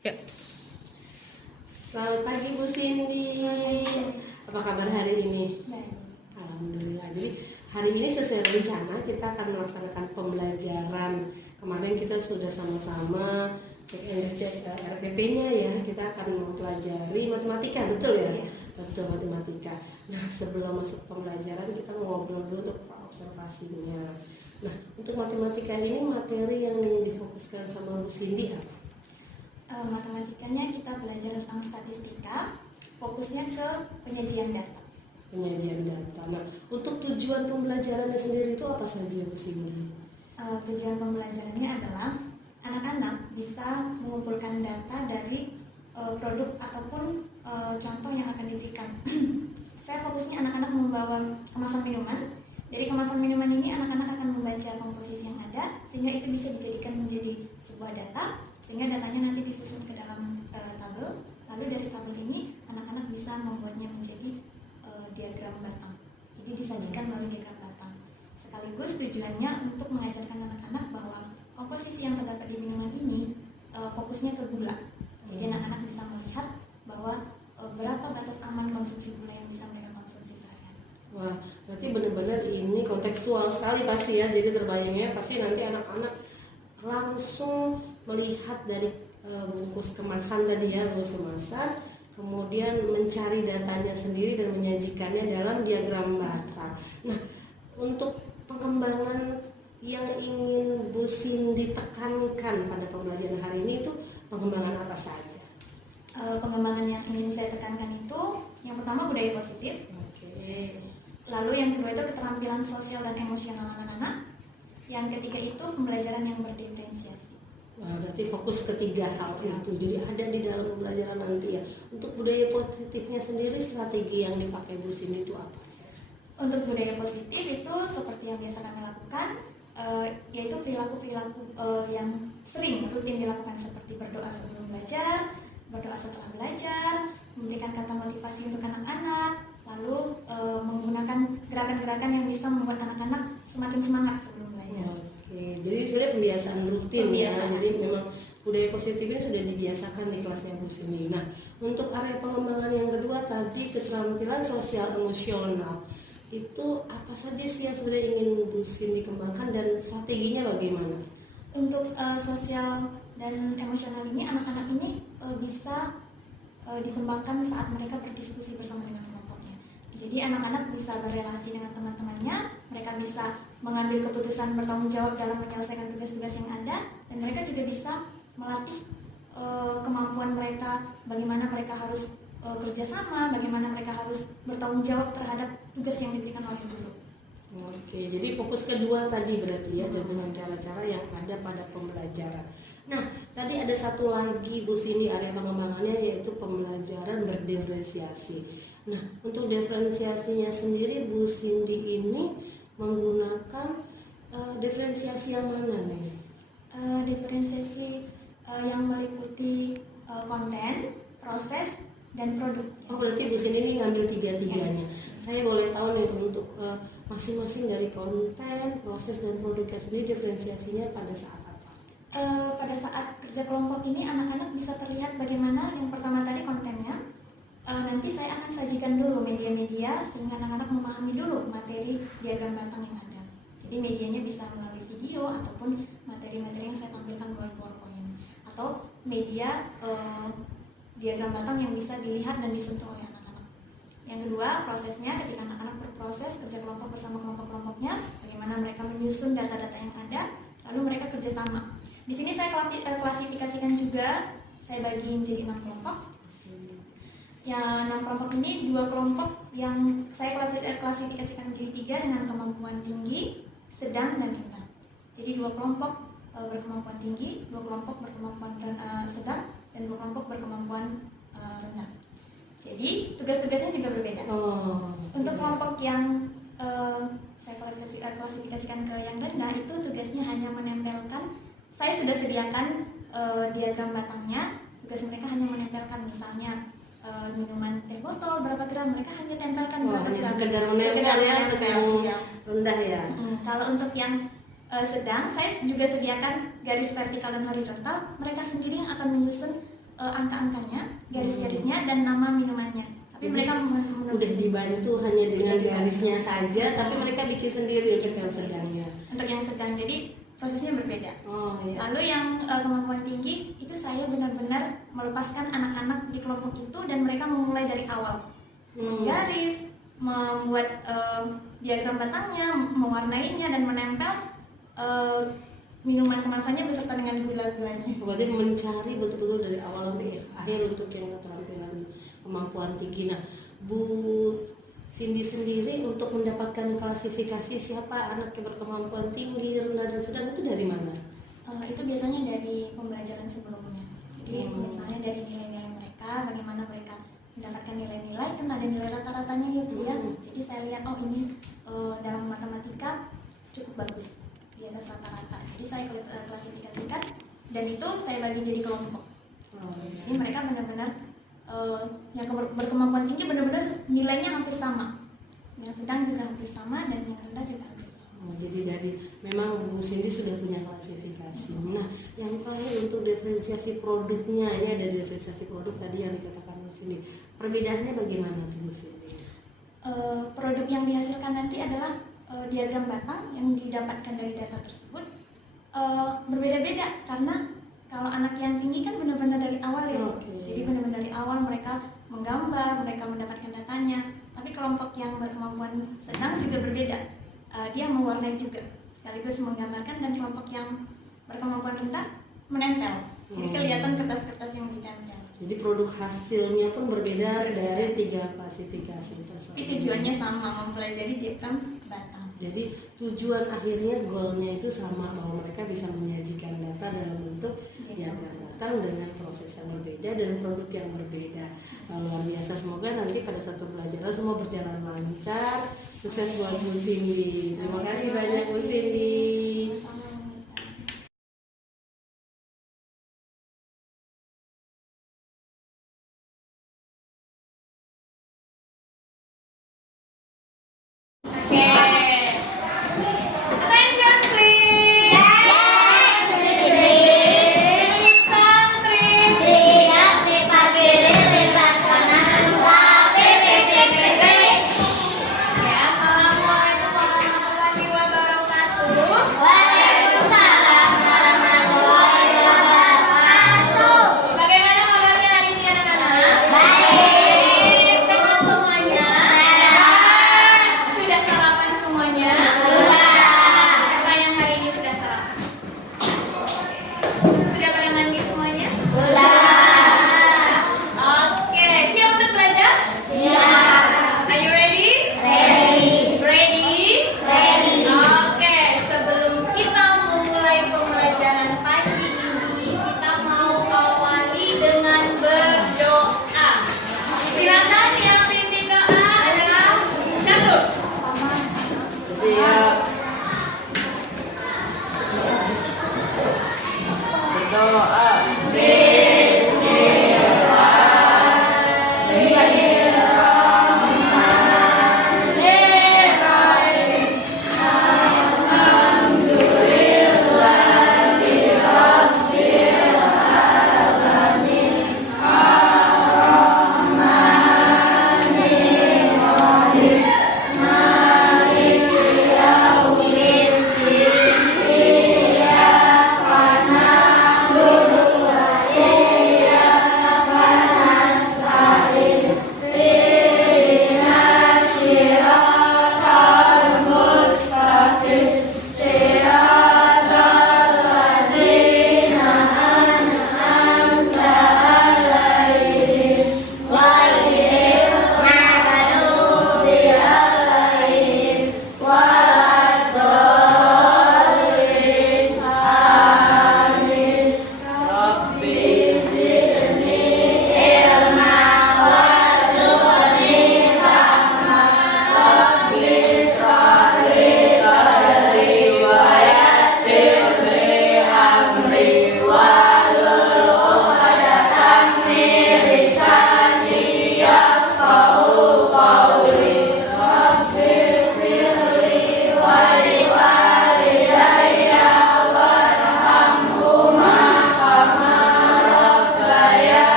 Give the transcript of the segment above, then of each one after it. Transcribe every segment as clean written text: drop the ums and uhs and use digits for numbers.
Ya. Selamat pagi Bu Cindy. Apa kabar hari ini? Baik. Alhamdulillah. Jadi hari ini sesuai rencana kita akan melaksanakan pembelajaran. Kemarin kita sudah sama-sama RPP-nya ya. Kita akan mempelajari matematika, betul ya? Iya. Betul, matematika. Nah, sebelum masuk pembelajaran kita mau ngobrol dulu untuk observasinya. Nah, untuk matematika ini materi yang ingin difokuskan sama Bu Cindy apa? Matematikanya kita belajar tentang statistika, fokusnya ke penyajian data. Penyajian data. Nah, untuk tujuan pembelajarannya sendiri itu apa saja Bu Cindy? Tujuan pembelajarannya adalah anak-anak bisa mengumpulkan data dari produk ataupun contoh yang akan diberikan. Saya fokusnya anak-anak membawa kemasan minuman. Dari kemasan minuman ini anak-anak akan membaca komposisi yang ada sehingga itu bisa dijadikan menjadi sebuah data, sehingga datanya nanti disusun ke dalam tabel. Lalu dari tabel ini anak-anak bisa membuatnya menjadi diagram batang. Jadi disajikan melalui diagram batang. Sekaligus tujuannya untuk mengajarkan anak-anak bahwa komposisi yang terdapat di minuman ini fokusnya ke gula. Jadi anak-anak bisa melihat bahwa berapa batas aman konsumsi gula yang bisa mereka konsumsi sehari-hari. Wah, berarti benar-benar ini kontekstual sekali pasti ya. Jadi terbayangnya pasti nanti anak-anak langsung melihat dari bungkus kemasan tadi ya, bungkus kemasan, kemudian mencari datanya sendiri dan menyajikannya dalam diagram batang. Nah, untuk pengembangan yang ingin Bu Cindy tekankan pada pembelajaran hari ini itu pengembangan apa saja? Pengembangan yang ingin saya tekankan itu yang pertama budaya positif. Oke. Lalu yang kedua itu keterampilan sosial dan emosional anak-anak. Yang ketiga itu pembelajaran yang berdiferensiasi. Wah, berarti fokus ketiga hal itu. Jadi ada di dalam pembelajaran nanti ya. Untuk budaya positifnya sendiri, strategi yang dipakai Bu Cindy itu apa saja? Untuk budaya positif itu seperti yang biasa kami lakukan, yaitu perilaku-perilaku yang sering rutin dilakukan seperti berdoa sebelum belajar, berdoa setelah belajar, memberikan kata motivasi untuk anak-anak, lalu menggunakan gerakan-gerakan yang bisa membuat anak-anak semakin semangat sebelum belajar. Oke, jadi sebenarnya pembiasaan rutin ya. Jadi memang budaya positif ini sudah dibiasakan di kelasnya Bu Cindy. Nah, untuk area pengembangan yang kedua tadi keterampilan sosial emosional. Itu apa saja sih yang sebenarnya ingin Bu Cindy kembangkan dan strateginya bagaimana? Untuk sosial dan emosional ini anak-anak ini bisa dikembangkan saat mereka berdiskusi bersama dengan kelompoknya. Jadi anak-anak bisa berrelasi dengan teman-temannya, mereka bisa mengambil keputusan bertanggung jawab dalam menyelesaikan tugas-tugas yang ada, dan mereka juga bisa melatih kemampuan mereka, bagaimana mereka harus kerjasama, bagaimana mereka harus bertanggung jawab terhadap tugas yang diberikan oleh guru. Oke, jadi fokus kedua tadi berarti ya dengan cara-cara yang ada pada pembelajaran. Nah, tadi ada satu lagi Bu Cindy area pengembangannya yaitu pembelajaran berdiferensiasi. Nah, untuk diferensiasinya sendiri Bu Cindy ini menggunakan diferensiasi yang mana nih? Diferensiasi yang meliputi konten, proses, dan produk. Oh, berarti Bu Cindy ini ngambil tiga-tiganya. Saya boleh tahu nih untuk masing-masing dari konten, proses, dan produknya sendiri diferensiasinya pada saat apa? Pada saat kerja kelompok ini anak-anak bisa terlihat bagaimana yang pertama tadi kontennya. Nanti saya akan sajikan dulu media-media sehingga anak-anak memahami dulu materi diagram batang yang ada. Jadi medianya bisa melalui video ataupun materi-materi yang saya tampilkan melalui PowerPoint atau media diagram batang yang bisa dilihat dan disentuh oleh anak-anak. Yang kedua, prosesnya ketika anak-anak berproses kerja kelompok bersama kelompok-kelompoknya, bagaimana mereka menyusun data-data yang ada, lalu mereka kerjasama. Di sini saya klasifikasikan juga, saya bagi menjadi 6 kelompok. Yang 6 kelompok ini 2 kelompok yang saya klasifikasikan menjadi 3 dengan kemampuan tinggi, sedang, dan rendah. Jadi 2 kelompok berkemampuan tinggi, 2 kelompok berkemampuan sedang, dan 2 kelompok berkemampuan rendah. Jadi tugas-tugasnya juga berbeda. Untuk kelompok yang saya klasifikasikan ke yang rendah itu tugasnya hanya menempelkan. Saya sudah sediakan diagram batangnya. Tugas mereka hanya menempelkan misalnya minuman teh botol berapa gram, mereka hanya tempelkan berapa gram. Sekedar menempel ya untuk yang rendah ya. Kalau untuk yang sedang, saya juga sediakan garis vertikal dan horizontal. Mereka sendiri yang akan menyusun angka-angkanya, garis-garisnya, dan nama minumannya. Tapi mereka udah dibantu hanya dengan garisnya saja, tapi mereka bikin sendiri untuk yang sedangnya. Untuk yang sedang, jadi prosesnya berbeda. Oh, iya. Lalu yang kemampuan tinggi itu saya benar-benar melepaskan anak-anak di kelompok itu dan mereka memulai dari awal, menggaris, membuat diagram batangnya, mewarnainya dan menempel minuman kemasannya beserta dengan gula-gulanya. Berarti mencari betul-betul dari awal sampai akhir untuk yang keterampilan kemampuan tinggi. Nah, Bu Cindy sendiri untuk mendapatkan klasifikasi siapa anak yang berkemampuan tinggi, rendah dan sedang itu dari mana? Itu biasanya dari pembelajaran sebelumnya. Jadi misalnya dari nilai-nilai mereka, bagaimana mereka mendapatkan nilai-nilai, kan ada nilai rata-ratanya ya Bu ya. Jadi saya lihat ini dalam matematika cukup bagus di atas rata-rata. Jadi saya klasifikasikan dan itu saya bagi jadi kelompok. Jadi mereka benar-benar yang berkemampuan tinggi benar-benar nilainya hampir sama. Yang sedang juga hampir sama dan yang rendah juga hampir sama. Jadi dari memang Bu Cindy sudah punya klasifikasi. Nah, yang terakhir untuk diferensiasi produknya, ya ada diferensiasi produk tadi yang dikatakan Bu Cindy. Perbedaannya bagaimana tuh Bu Cindy? Produk yang dihasilkan nanti adalah diagram batang yang didapatkan dari data tersebut berbeda-beda karena kalau anak yang tinggi kan benar-benar dari awal ya, jadi benar-benar dari awal mereka menggambar, mereka mendapatkan datanya. Tapi kelompok yang berkemampuan sedang juga berbeda, dia mewarnai juga sekaligus menggambarkan, dan kelompok yang berkemampuan rendah menempel. Jadi kelihatan kertas-kertas yang ditempel. Jadi produk hasilnya pun berbeda dari 3 klasifikasi tersebut. Tapi tujuannya sama, mempelajari diagram batang. Jadi tujuan akhirnya goalnya itu sama, bahwa mereka bisa menyajikan data dalam bentuk diagram batang dengan proses yang berbeda dan produk yang berbeda. Luar biasa, semoga nanti pada satu pembelajaran semua berjalan lancar. Sukses buat Bu Cindy. Terima kasih banyak Bu Cindy.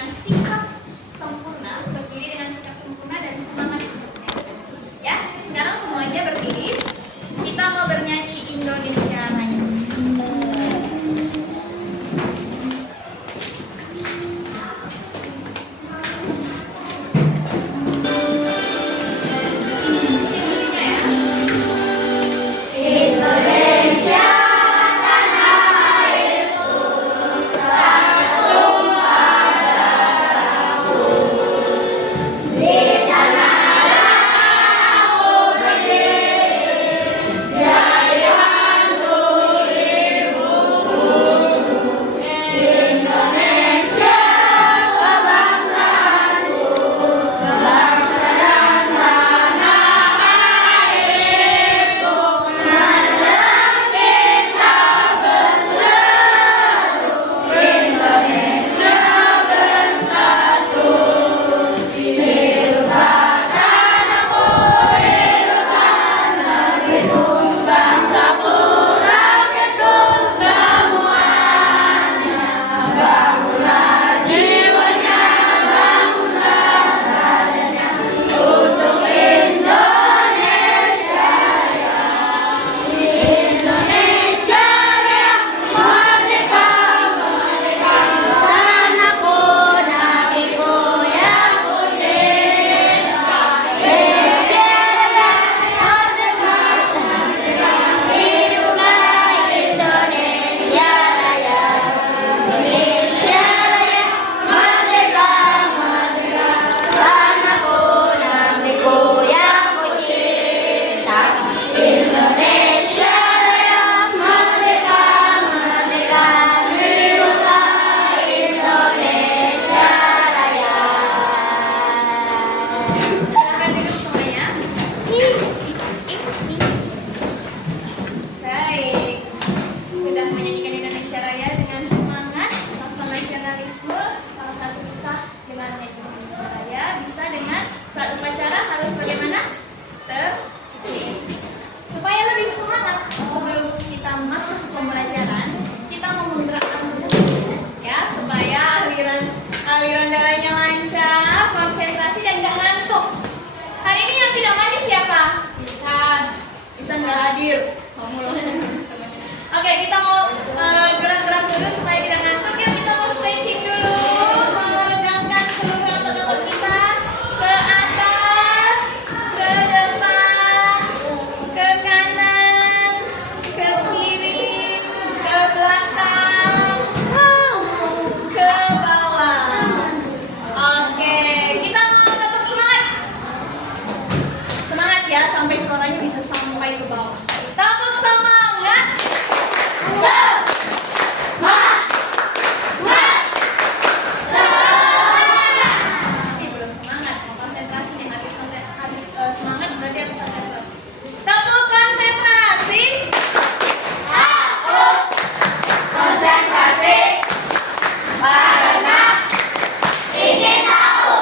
dengan sikap sempurna, berdiri dengan sikap sempurna dan semangat hidupnya. Ya, sekarang semuanya berdiri. Kita mau bernyanyi Indonesia Raya. Aliran darahnya lancar, konsentrasi dan nggak ngantuk. Hari ini yang tidak mandi siapa? Bisa nggak hadir. Oke, kita mau gerak-gerak dulu supaya tidak ngantuk. Yuk kita mau stretching dulu, meregangkan seluruh otot-otot kita ke atas, ke depan, ke kanan, ke kiri, ke belakang, ke bawah. Oke, kita mau tetap semangat. Semangat ya, sampai suaranya bisa sampai ke bawah. Tetap semangat. Belum semangat, mau konsentrasi nih. Habis semangat berarti harus konsentrasi. Satu, konsentrasi. Konsentrasi. Karena ingin tahu.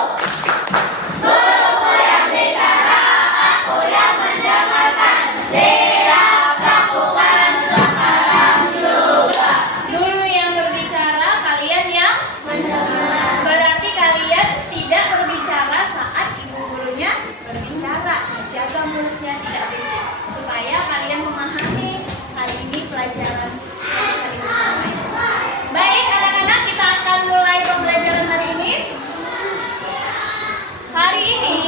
Guruku yang bicara, aku yang mendengarkan. Siap lakukan sekarang juga. Guru yang berbicara, kalian yang mendengar. Berarti kalian tidak berbicara saat ibu gurunya berbicara. Jaga mulutnya tidak berisik supaya kalian memahami hari ini pelajaran yang tadi disampaikan. Baik anak-anak, kita akan mulai pembelajaran hari ini. Hari ini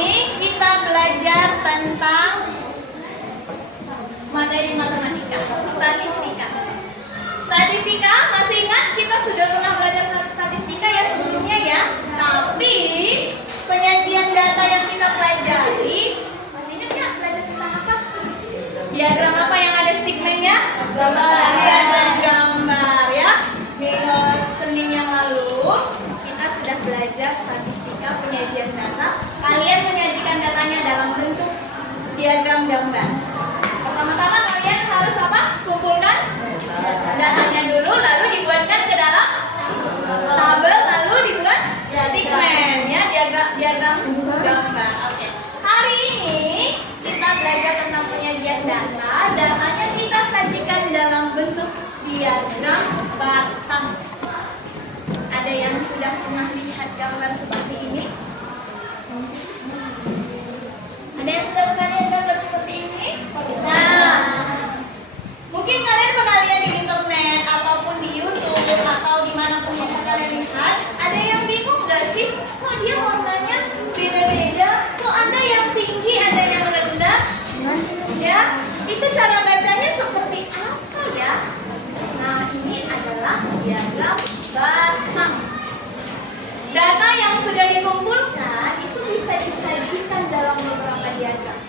kita belajar tentang materi matematika, statistika. Statistika, masih ingat kita sudah pernah belajar statistika ya sebelumnya ya. Tapi penyajian data yang kita pelajari, masih ingat ya belajar tentang apa? Diagram apa yang ada stigmanya? Diagram gambar ya. Minggu Senin yang lalu kita sudah belajar statistika penyajian data. Kalian menyajikan datanya dalam bentuk diagram gambar. Pertama-tama kalian harus apa? Kumpulkan datanya dulu, lalu dibuatkan ke dalam tabel, lalu dibuat stigmen ya, diagram gambar. Oke. Hari ini kita belajar tentang penyajian data. Datanya kita sajikan dalam bentuk diagram batang. Ada ada yang sudah pernah lihat gambar seperti ini? Ada yang sudah pernah lihat gambar seperti ini? Nah, mungkin kalian pernah lihat di internet ataupun di YouTube atau dimanapun bisa kalian lihat. Ada yang bingung gak sih? Kok dia warnanya beda-beda? Kok ada yang tinggi, ada yang rendah? Ya, itu cara bacanya seperti apa ya? Nah, ini adalah diagram batang. Data yang sudah dikumpulkan itu bisa disajikan dalam beberapa diagram.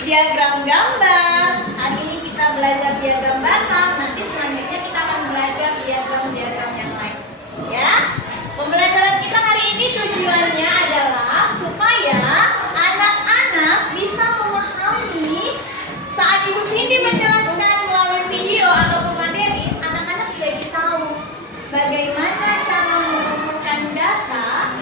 Diagram gambar. Hari ini kita belajar diagram batang. Nanti selanjutnya kita akan belajar diagram-diagram yang lain. Ya, pembelajaran kita hari ini tujuannya adalah supaya anak-anak bisa memahami saat Ibu Cindy menjelaskan melalui video ataupun materi, anak-anak jadi tahu bagaimana cara mengumpulkan data,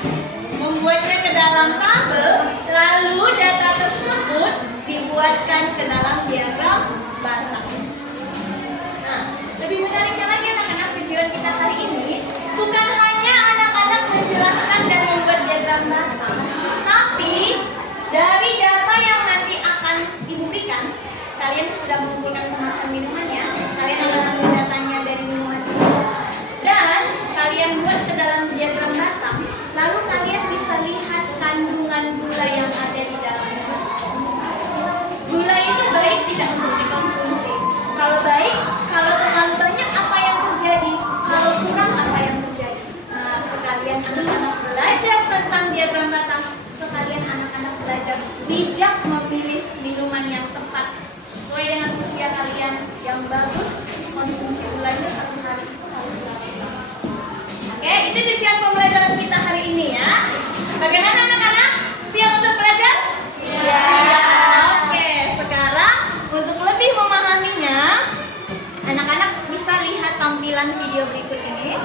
membuatnya ke dalam tabel, lalu data tersebut dibuatkan ke dalam diagram batang. Nah, lebih menariknya lagi anak-anak, tujuan kita hari ini bukan hanya anak-anak menjelaskan dan membuat diagram batang, tapi dari data yang nanti akan diberikan, kalian sudah mengumpulkan kemasan minumannya, kalian akan ambil datanya dari minuman itu, dan kalian buat ke dalam diagram batang, lalu kalian bisa lihat kandungan gula yang ada di dalamnya. Gula itu baik tidak untuk dikonsumsi. Kalau baik, kalau terlalu banyak apa yang terjadi, kalau kurang apa yang terjadi. Nah, sekalian anak-anak belajar tentang diagram batang, sekalian anak-anak belajar bijak memilih minuman yang tepat sesuai dengan usia kalian yang bagus. Konsumsi gulanya satu hari itu harus berapa? Oke, itu tujuan pembelajaran kita hari ini ya. Bagaimana anak-anak? Siap untuk belajar? Iya. Oke, sekarang untuk lebih memahaminya, anak-anak bisa lihat tampilan video berikut ini.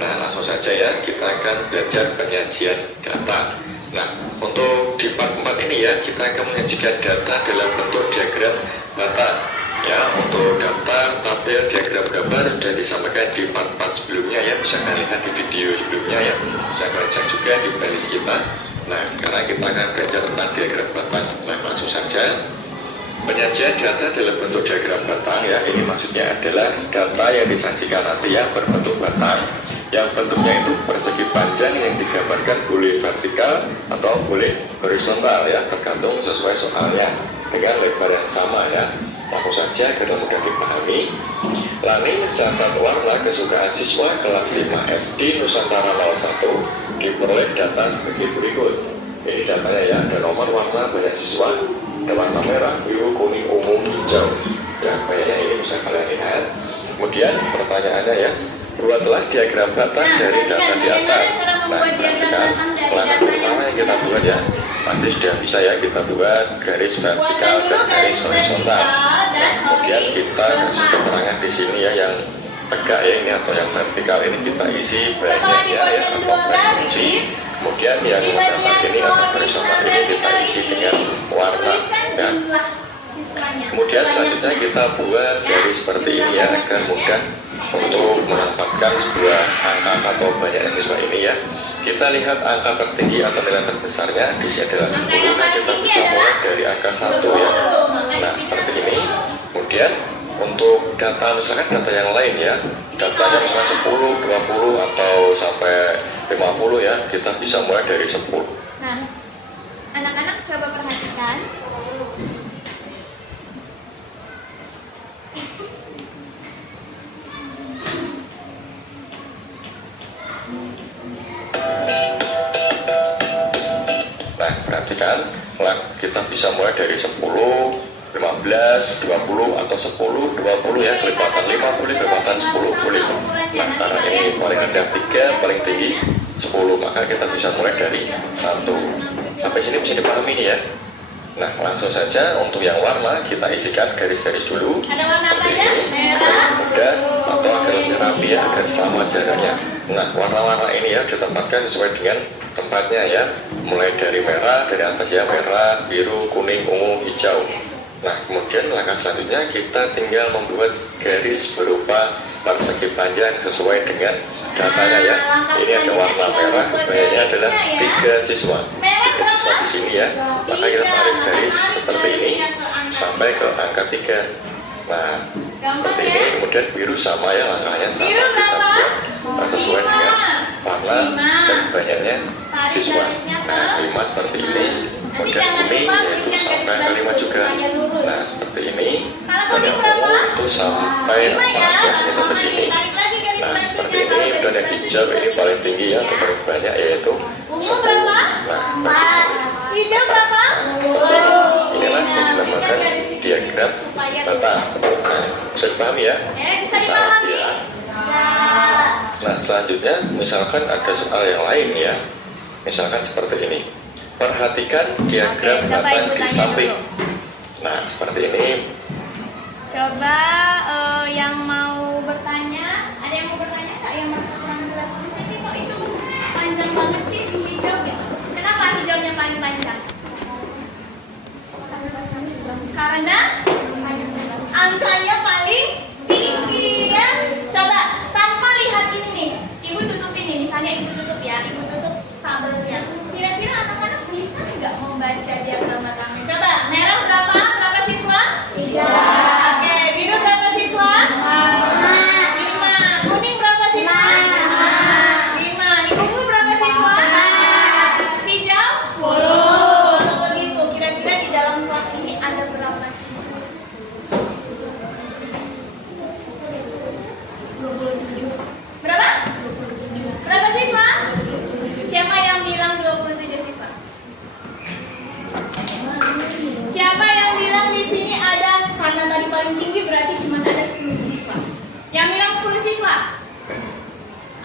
Nah, langsung saja ya, kita akan belajar penyajian data. Nah, untuk di part 4 ini ya, kita akan menyajikan data dalam bentuk diagram batang. Ya, untuk daftar, tabel, diagram gambar sudah disampaikan di part-part sebelumnya ya, bisa kalian lihat di video sebelumnya ya, bisa kalian cek juga di playlist kita. Nah, sekarang kita akan belajar tentang diagram batang. Nah, langsung saja. Penyajian data dalam bentuk diagram batang ya, ini maksudnya adalah data yang disajikan nanti ya berbentuk batang, yang bentuknya itu persegi panjang yang digambarkan boleh vertikal atau boleh horizontal ya, tergantung sesuai soalnya, dengan lebar yang sama ya. Langsung saja agar mudah dipahami. Lani mencatat warna kesukaan siswa kelas 5 SD Nusantara 01, diperoleh data sebagai berikut. Ini datanya ya, ada nomor warna banyak siswa, ada warna merah, biru, kuning, ungu, hijau ya, kayaknya ini bisa kalian lihat. Kemudian pertanyaannya ya, buatlah diagram batang dari data di atas. Nah, perhatikan langkah pertama yang kita buat ya, nanti sudah bisa ya kita buat garis vertikal dan garis horizontal. Nah, kemudian kita kasih keterangan di sini ya, yang tegak ya ini atau yang vertikal ini kita isi banyak ya, atau kunci. Kemudian yang pada ini atau horizontal ini kita isi dengan warna ya. Kemudian selanjutnya kita buat garis seperti ini ya, agar mudah untuk menempatkan sebuah angka atau banyak siswa ini ya. Kita lihat angka tertinggi atau nilai terbesarnya di sini adalah 10. Nah, kita bisa mulai dari angka 1 ya. Nah, seperti ini. Kemudian untuk data, misalkan data yang lain ya, datanya misalkan 10, 20 atau sampai 50 ya, kita bisa mulai dari 10. Nah, anak-anak coba perhatikan. Nah, perhatikan, kita bisa mulai dari 10, 15, 20 atau 10, 20 ya, kelipatan 50, kelipatan 10 boleh. Nah, karena ini paling rendah 3, paling tinggi 10, maka kita bisa mulai dari 1. Sampai sini bisa dipahami ya. Nah, langsung saja untuk yang warna kita isikan garis-garis dulu. Ada warna apa aja? Merah. Mudah atau agar lebih rapi ya, agar sama jaraknya. Nah, warna-warna ini ya ditempatkan sesuai dengan tempatnya ya. Mulai dari merah, dari atas ya, merah, biru, kuning, ungu, hijau. Nah, kemudian langkah selanjutnya kita tinggal membuat garis berupa persegi panjang sesuai dengan datanya ya. Ini ada warna merah, sebenarnya adalah 3 siswa. Siswa di sini ya. Maka kita tarik garis seperti ini sampai ke angka 3. Nah, seperti ini. Kemudian biru sama ya, langkahnya sama. Kita buat sesuai dengan warna dan banyaknya siswa. Nah, 5 seperti ini. Kemudian kuning yaitu sampai ke 5 juga. Nah, seperti ini. Kemudian ungu itu sampai 4 ya, ini sampai sini. Nah, seperti ini. Dan yang hijau ini paling tinggi ya, atau paling banyak yaitu 10. Nah, Hijau berapa? inilah yang dinamakan diagram bata. Nah, bisa dipahami ya? Bisa dipahami. Ya. Nah, selanjutnya misalkan ada soal yang lain ya. Misalkan seperti ini. Perhatikan diagram bata di samping. Nah, seperti ini. Coba yang mau bertanya, ada yang mau bertanya nggak yang merasa kurang jelas di sini kok itu panjang banget sih di hijau gitu? Kenapa hijaunya paling panjang? Karena angkanya paling tinggi ya. Coba tanpa lihat ini nih, ibu tutup ini, misalnya ibu tutup ya, ibu tutup tabelnya. Kira-kira anak-anak bisa nggak membaca diagram batangnya? Coba merah berapa? Berapa siswa? 3. Oke, biru berapa siswa? 5. Kuning berapa siswa? 5. Di ungu berapa siswa? Hijau? 10. Kalau begitu, kira-kira di dalam kelas ini ada berapa siswa? 27. Berapa? Berapa siswa? Siapa yang bilang 27 siswa? Siapa yang bilang di sini ada, karena tadi paling tinggi berarti cuma ada 10 siswa. Yang bilang 10 siswa?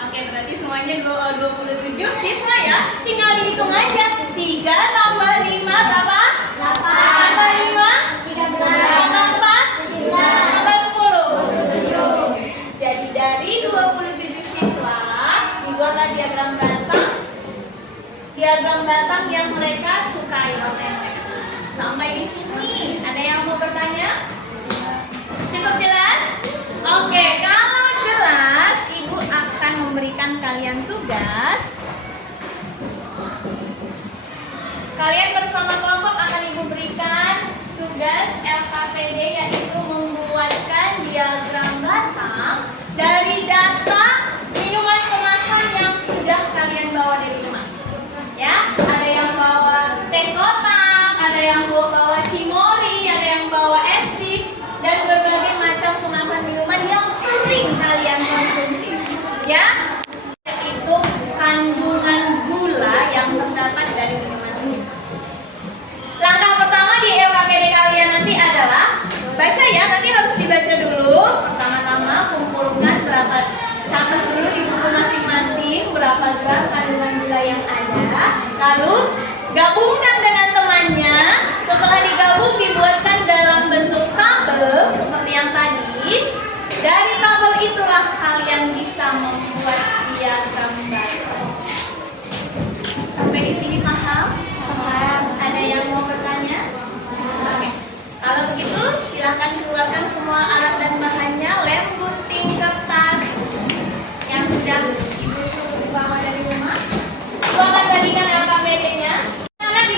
Oke, berarti semuanya 27 siswa ya. Tinggal dihitung aja. 3 tambah 5 berapa? 8. Tambah 5? 13. Tambah 4? 17. Tambah 10? 7. Jadi dari 27 siswa dibuatlah diagram batang. Diagram batang yang mereka sukai oleh mereka. Sampai di sini, ada yang mau bertanya? Cukup jelas? Oke, kalau jelas, Ibu akan memberikan kalian tugas. Kalian bersama kelompok akan Ibu berikan tugas LKPD, yaitu membuatkan diagram batang dari data minuman kemasan yang sudah kalian bawa dari rumah. Ya, ada yang bawa teh kotak, ada yang bawa cimori, ada yang bawa es krim, dan berbagai macam kemasan minuman yang sering kalian konsumsi. Ya, itu kandungan gula yang terdapat dari minuman ini. Langkah pertama di LKPD kalian nanti adalah baca ya, nanti harus dibaca dulu. Pertama-tama kumpulkan berapa, catat dulu di buku masing-masing berapa gram kandungan gula yang ada. Lalu gabungkan dengan temannya. Setelah digabung dibuatkan dalam bentuk tabel seperti yang tadi. Dari tabel itulah kalian bisa membuat diagram batang. Sampai di sini paham? Paham. Ada yang mau bertanya? Oke. Kalau begitu silahkan keluarkan semua alat dan bahannya, lem, gunting, kertas yang sudah Ibu suruh bawa dari rumah. Ibu akan bagikan LKPD-nya. Anak di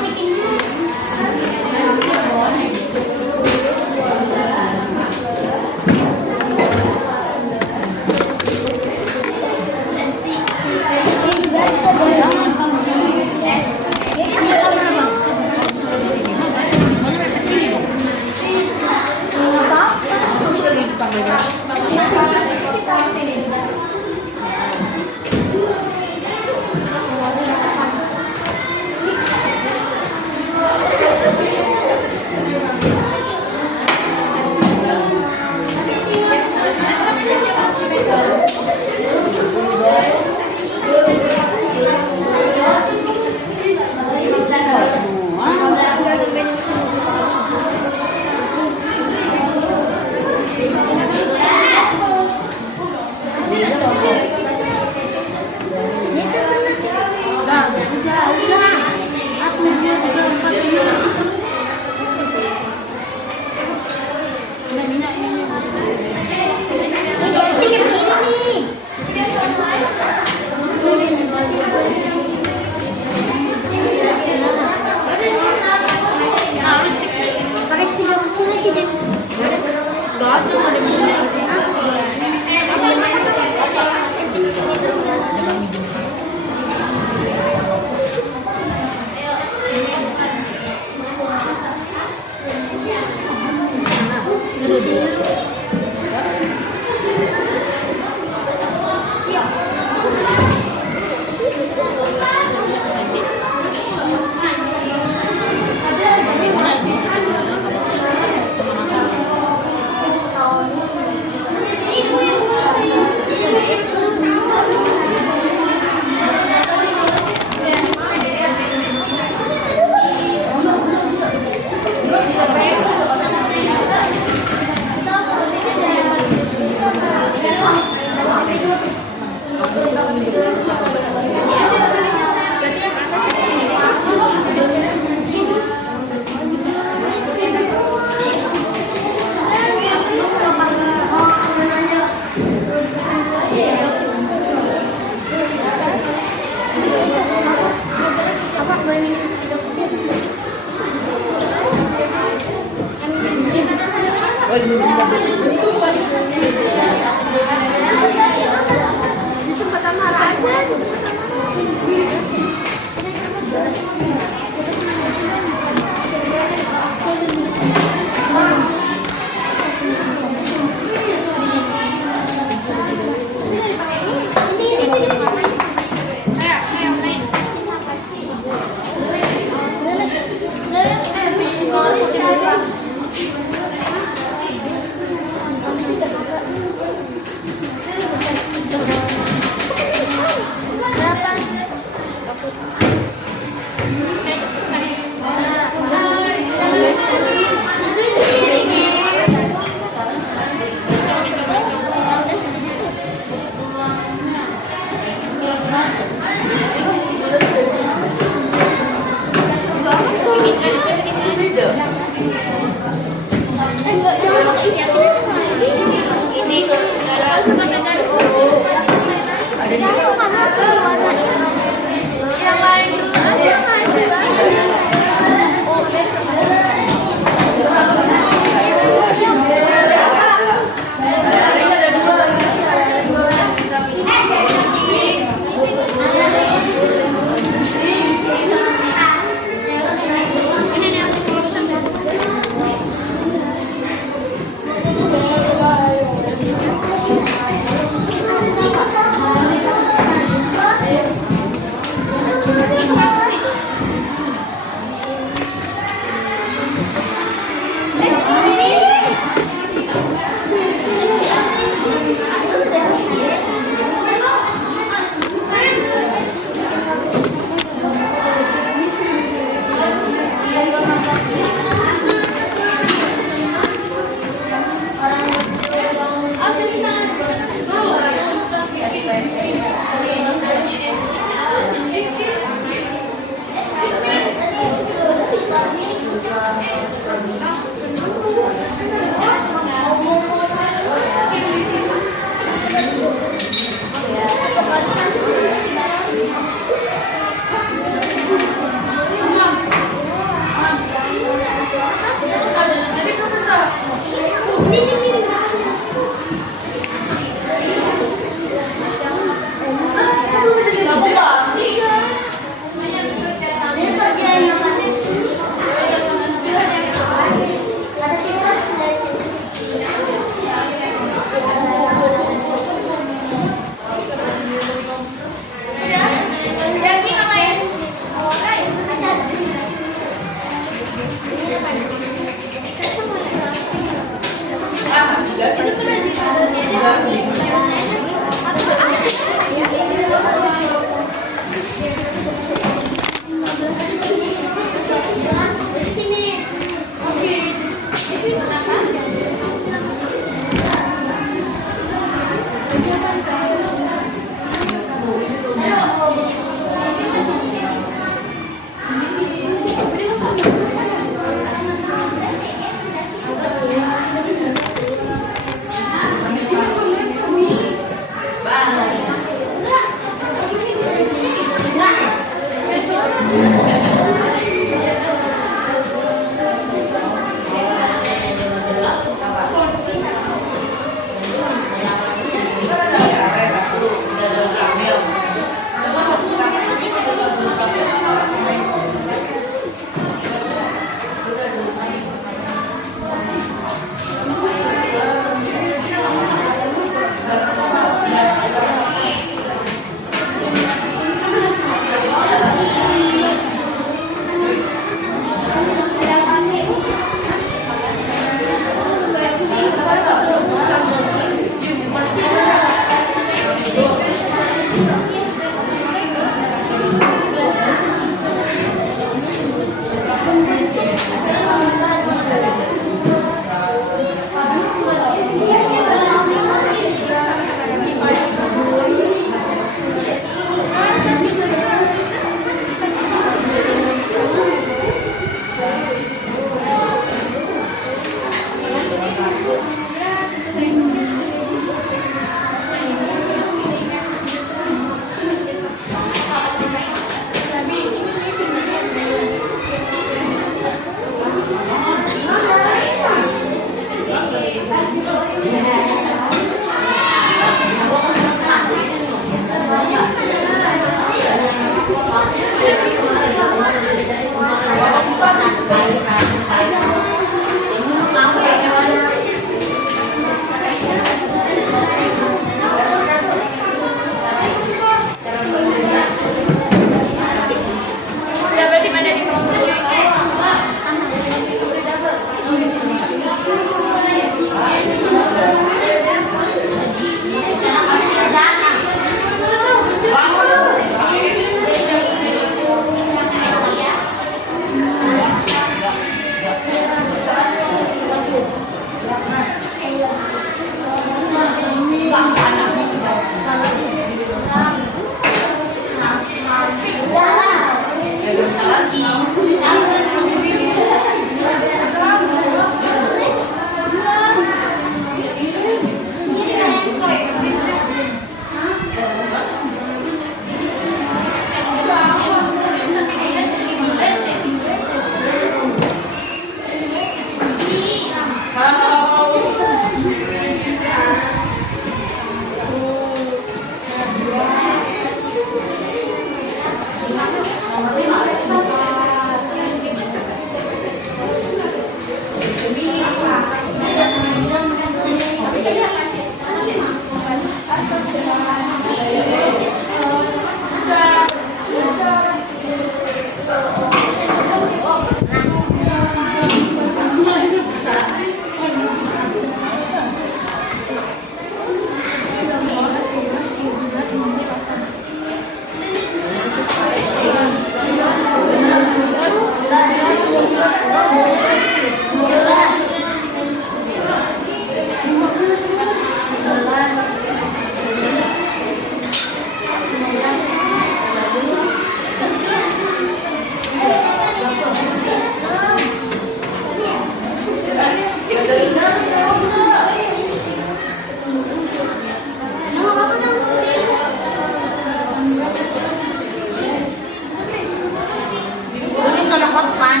Ini kalau makan.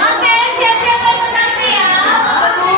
Oke, siap-siap presentasi ya. Emang apa tuh?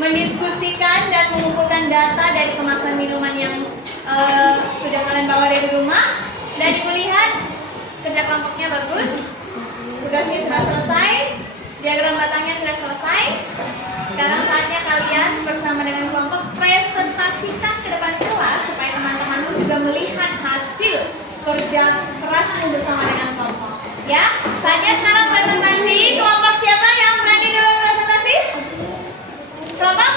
mendiskusikan dan mengumpulkan data dari kemasan minuman yang sudah kalian bawa dari rumah. Dan ibu lihat kerja kelompoknya bagus, tugasnya sudah selesai, diagram batangnya sudah selesai. Sekarang saatnya kalian bersama dengan kelompok presentasikan ke depan kelas supaya teman-temanmu juga melihat hasil kerja kerasmu bersama dengan kelompok. Ya, saatnya sekarang presentasi. Kelompok siapa yang berani dulu presentasi? Kelompok?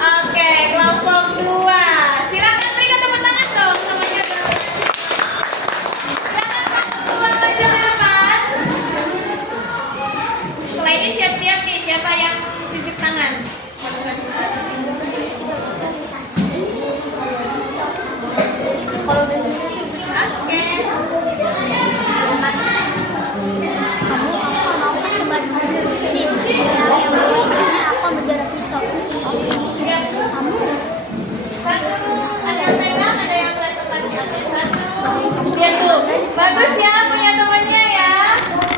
Oke, kelompok 2. Silakan berikan tepuk tangan dong temannya. Silakan kelompok 2 maju ke depan. Setelah ini siap-siap nih, siapa yang tunjuk tangan? Oke. Satu, ada yang pegang, ada yang presentasi. Satu, lihat tuh, bagus ya punya temannya ya.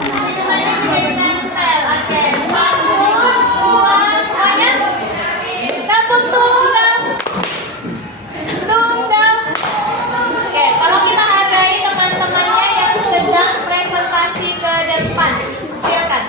Minumannya juga ditempel. Oke, 1, 2, semuanya. Tepuk tunggal. Tunggal. Oke, kalau kita hargai teman-temannya yang sedang presentasi ke depan, silakan.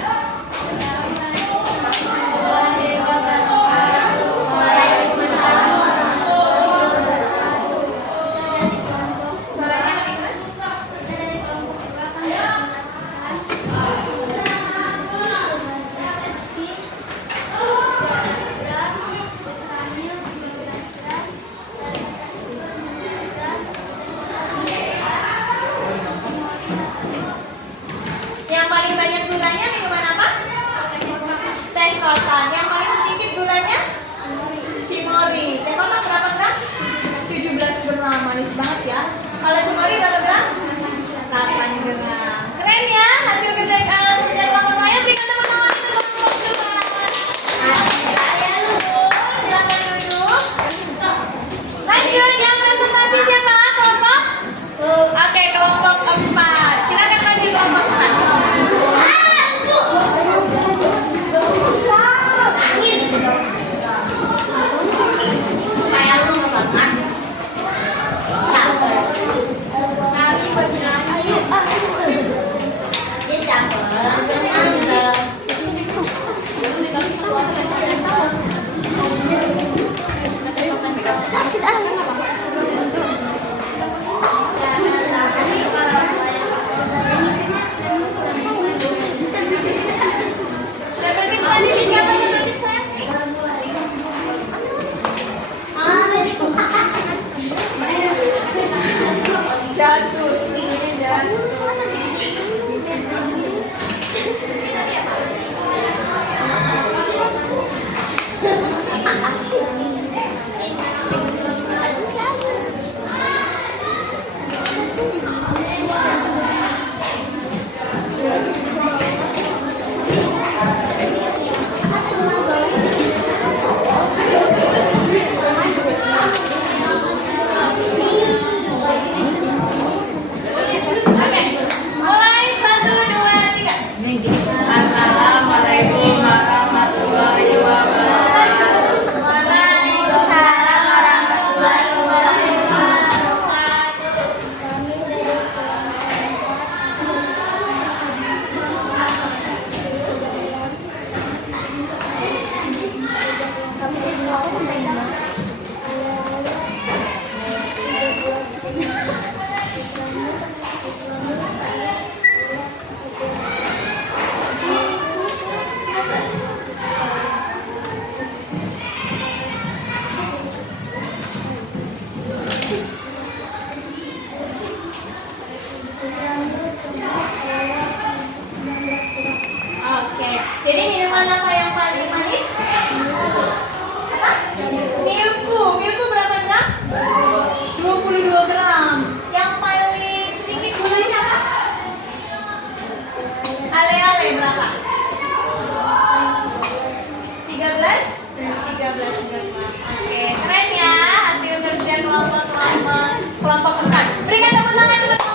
Yang paling banyak gulanya minuman apa? Teh kotan. Yang paling sedikit gulanya? manis banget ya. Kalau cemori berapa gram? 8 gram. Keren ya hasil kerja kelompok saya. Berikan tepuk tangan untuk kelompok kedua. Saya dulu, silakan duduk. Lanjut yang presentasi siapa? Kelompok? Oke, kelompok 4. Silakan maju kelompok 4. Kayak lu banget. Kali bernyanyi. Dia campur, senang juga. Berarti tadi siapa yang berarti saya? Jatuh, ini jatuh. Oke, mulai 1, 2, 3. Assalamualaikum warahmatullahi wabarakatuh. Waalaikumsalam warahmatullahi wabarakatuh. Oke, jadi minuman apa yang paling manis? Apa? Milku berapa gram? 22 gram. Yang paling sedikit gulanya apa? Ale-ale berapa? 13? 13 gram. Oke, keren ya hasil kerja kelompok 4. Berikan tepuk tangan untuk kelompok.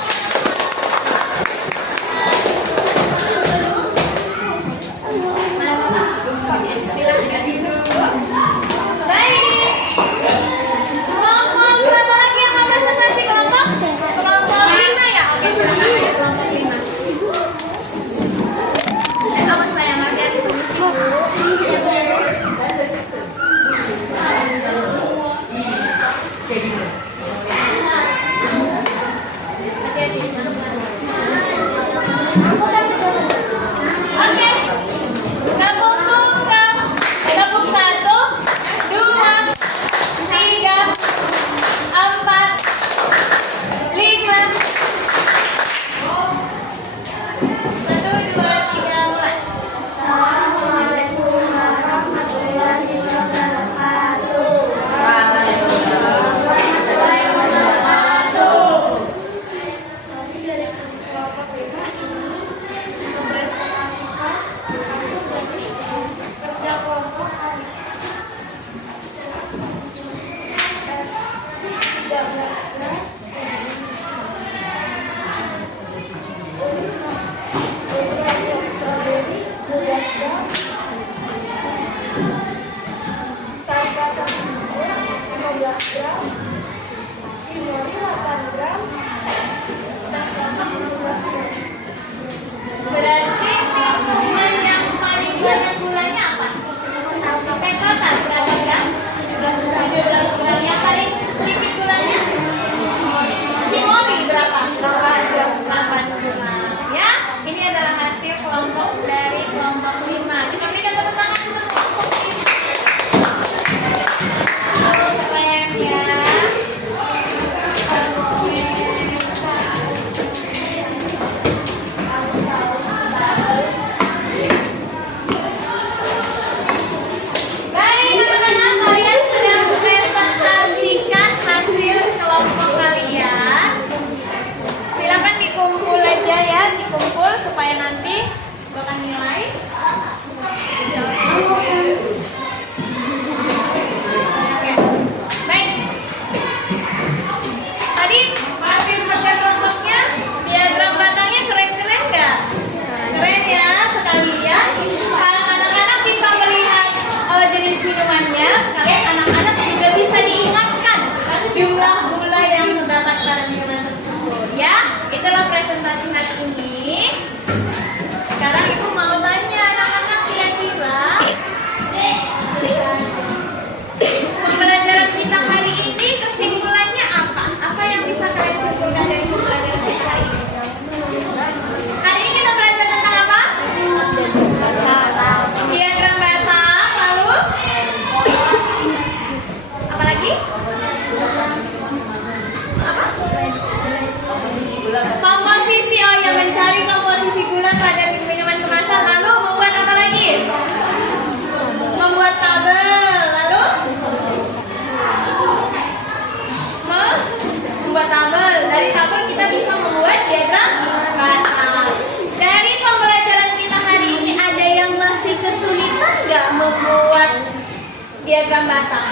diagram batang?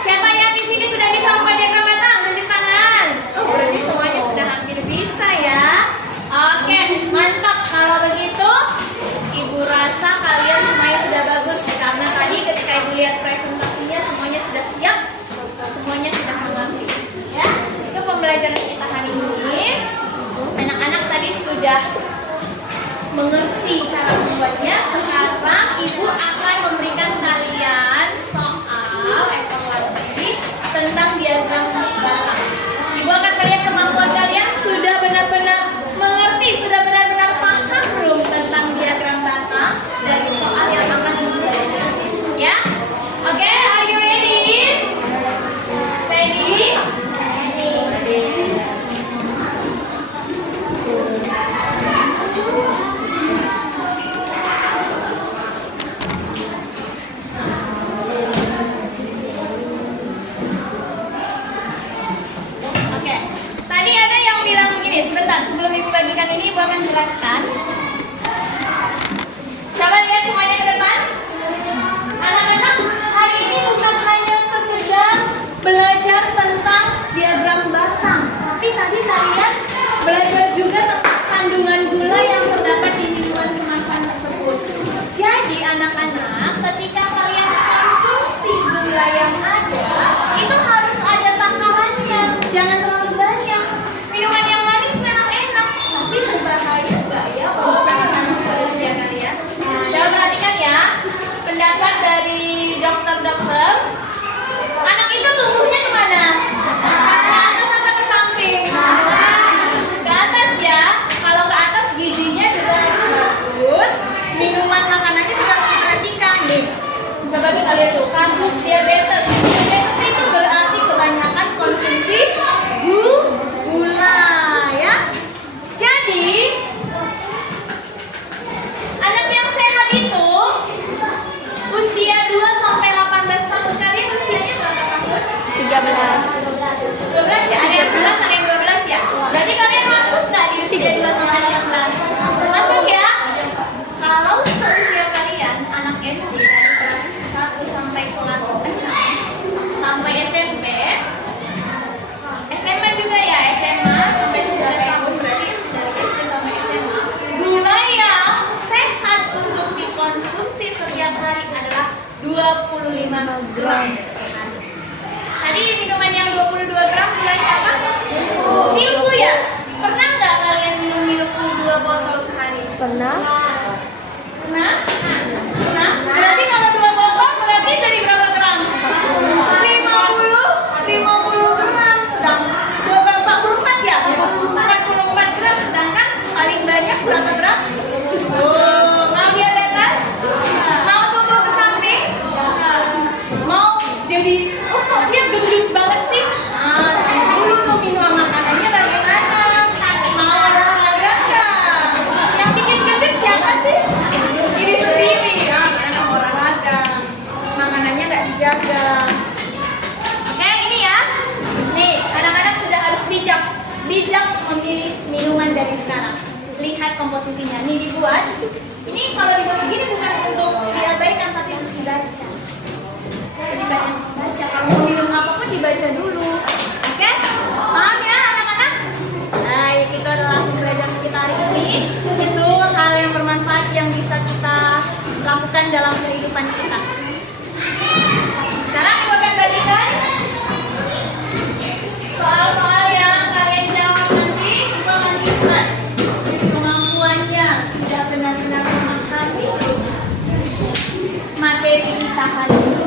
Siapa yang di sini sudah bisa membuat diagram batang? Tunjuk tangan. Oh, berarti semuanya sudah hampir bisa ya. Oke, mantap. Kalau begitu, Ibu rasa kalian semuanya sudah bagus karena tadi ketika Ibu lihat presentasinya semuanya sudah siap, semuanya sudah mengerti. Ya, itu pembelajaran kita hari ini. Anak-anak tadi sudah mengerti cara membuatnya. Sekarang Ibu akan memberikan kalian soal evaluasi tentang diagram batang. Ibu akan melihat kemampuan kalian sudah benar-benar mengerti, sudah benar-benar paham belum tentang diagram batang dari soal yang akan Ibu belajar. Ya, oke, are you ready? Ready? Oke, tadi ada yang bilang begini, sebentar sebelum Ibu bagikan ini Ibu akan jelaskan. Coba lihat semuanya ke depan. Anak-anak, hari ini bukan hanya sekedar belajar tentang diagram batang, tapi tadi kalian belajar juga tentang kandungan gula yang terdapat di minuman kemasan tersebut. Jadi anak-anak, ketika kalian konsumsi gula yang ada, itu harus ada takarannya, jangan terlalu banyak. Minuman yang manis memang enak, tapi berbahaya enggak ya untuk anak-anak seusia kalian? Coba perhatikan ya, pendapat dari dokter-dokter. Anak itu tumbuhnya kemana? Ke atas atau ke samping? Ke atas ya. Kalau ke atas gizinya juga harus bagus. Minuman makanannya juga harus diperhatikan nih. Coba kita lihat tuh, kasus diabetes. Diabetes itu berarti kebanyakan konsumsi gula ya. Jadi anak yang sehat itu usia 2 sampai 18 tahun. Kalian usianya berapa tahun? 12 ya? Ada yang 11, ada yang 12 ya? Berarti kalian masuk nggak di usia 2 sampai 18? Masuk ya? Kalau seusia kalian anak SD dari kelas 1 sampai kelas 6 sampai SMP, SMA juga ya, SMA sampai 17 tahun, berarti dari SD sampai SMA, gula yang sehat untuk dikonsumsi setiap hari adalah 25 gram per hari. Tadi minuman yang 22 gram gulanya apa? Milku ya? Pernah nggak kalian minum milku 2 botol sehari? Pernah? Pernah? Pernah? Berarti kalau 2 botol berarti dari berapa gram? 50 gram. Sedang 44 ya? 44 gram. Sedangkan paling banyak berapa gram? Mau diabetes? Mau tumbuh ke samping? Mau jadi, oh kok dia gendut banget sih? Nah, dulu tuh minuman makanannya bagaimana? Mau olahraga nggak? Yang bikin gendut siapa sih? Diri sendiri ya, karena olahraga. Makanannya nggak dijaga. Oke, ini ya. Nih, anak-anak sudah harus bijak memilih minuman dari sekarang. Lihat komposisinya. Nih dibuat. Ini kalau dibuat begini bukan untuk diabaikan tapi untuk dibaca. Jadi banyak baca. Kalau mau minum apapun dibaca dulu. Oke? Paham ya anak-anak? Nah, itu adalah pembelajaran kita hari ini. Itu hal yang bermanfaat yang bisa kita lakukan dalam kehidupan kita. Sekarang Ibu akan bagikan soal-soal yang kalian jawab nanti. Ibu akan lihat kemampuannya sudah benar-benar memahami materi kita hari ini.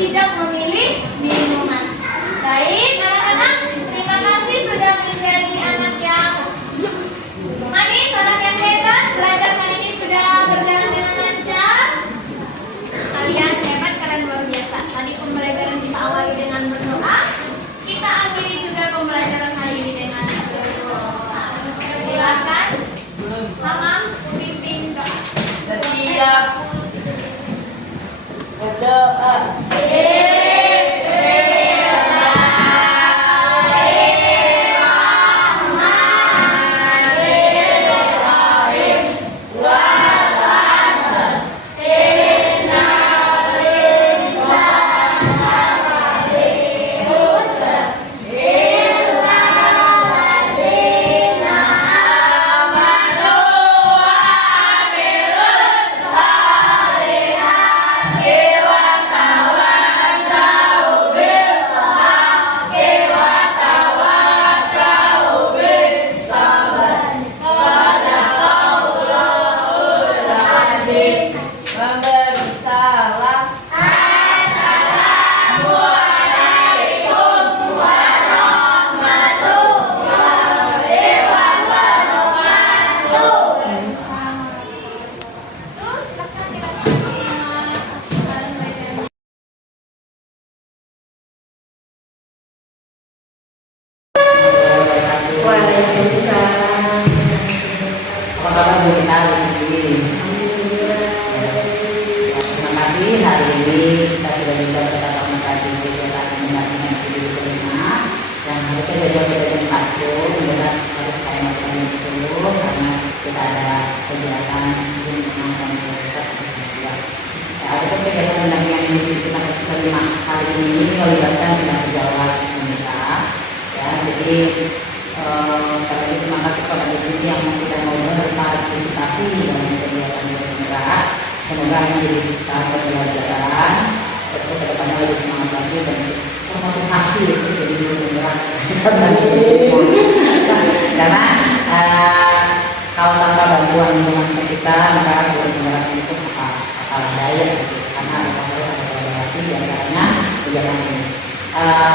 bijak memilih minuman. Baik, anak-anak, terima kasih sudah menjadi anak yang manis, anak yang hebat. Belajar hari ini sudah berjalan dengan lancar. Kalian hebat, kalian luar biasa. Tadi pembelajaran kita awali dengan berdoa. Kita akhiri juga pembelajaran hari ini dengan berdoa. Silakan, Mamam, pimpin doa. Siap. Berdoa.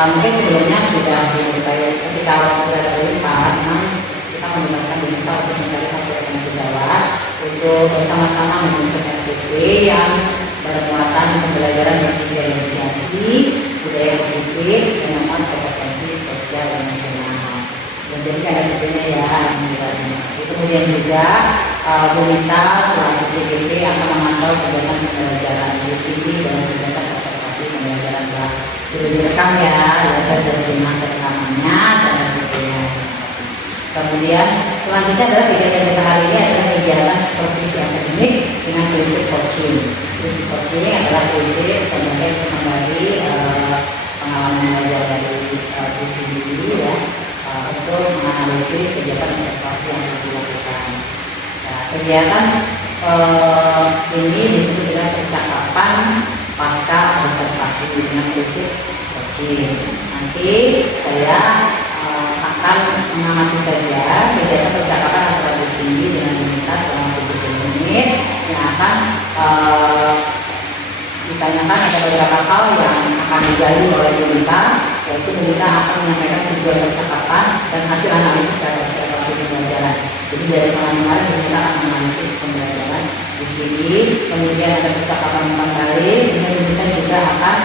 Mungkin sebelumnya sudah diberitahu ketika waktu berlimpah, memang kita membebaskan diminta untuk mencari satu referensi sejawat untuk bersama-sama menyusun RPP yang bermuatan pembelajaran berinisiasi, budaya positif, dan memang kompetensi sosial dan emosional. Dan jadi ada RPP-nya ya, kemudian juga Bu Mita selaku JPT akan memantau kegiatan pembelajaran di sini dan kegiatan observasi pembelajaran kelas. Sudah direkam ya, saya sudah terima rekamannya dan RPP-nya. Kemudian selanjutnya adalah kegiatan kita hari ini adalah kegiatan supervisi akademik dengan prinsip coaching. Prinsip coaching adalah prinsip sebagai untuk kembali pengalaman belajar dari Bu Cindy ya, untuk menganalisis kegiatan observasi yang dilakukan. Nah, kegiatan ini disebut dengan percakapan pasca observasi dengan prinsip coaching. Nanti saya akan mengamati saja kegiatan percakapan antara Bu Cindy dengan Bu Mita selama 70 menit yang akan ditanyakan. Ada beberapa hal yang akan digali oleh Bu Mita, yaitu Bu Mita akan menyampaikan tujuan percakapan dan hasil analisis dari observasi pembelajaran. Jadi dari kemarin Bu Mita akan menganalisis pembelajaran Bu Cindy, kemudian ada percakapan 4 kali, kemudian Bu Mita juga akan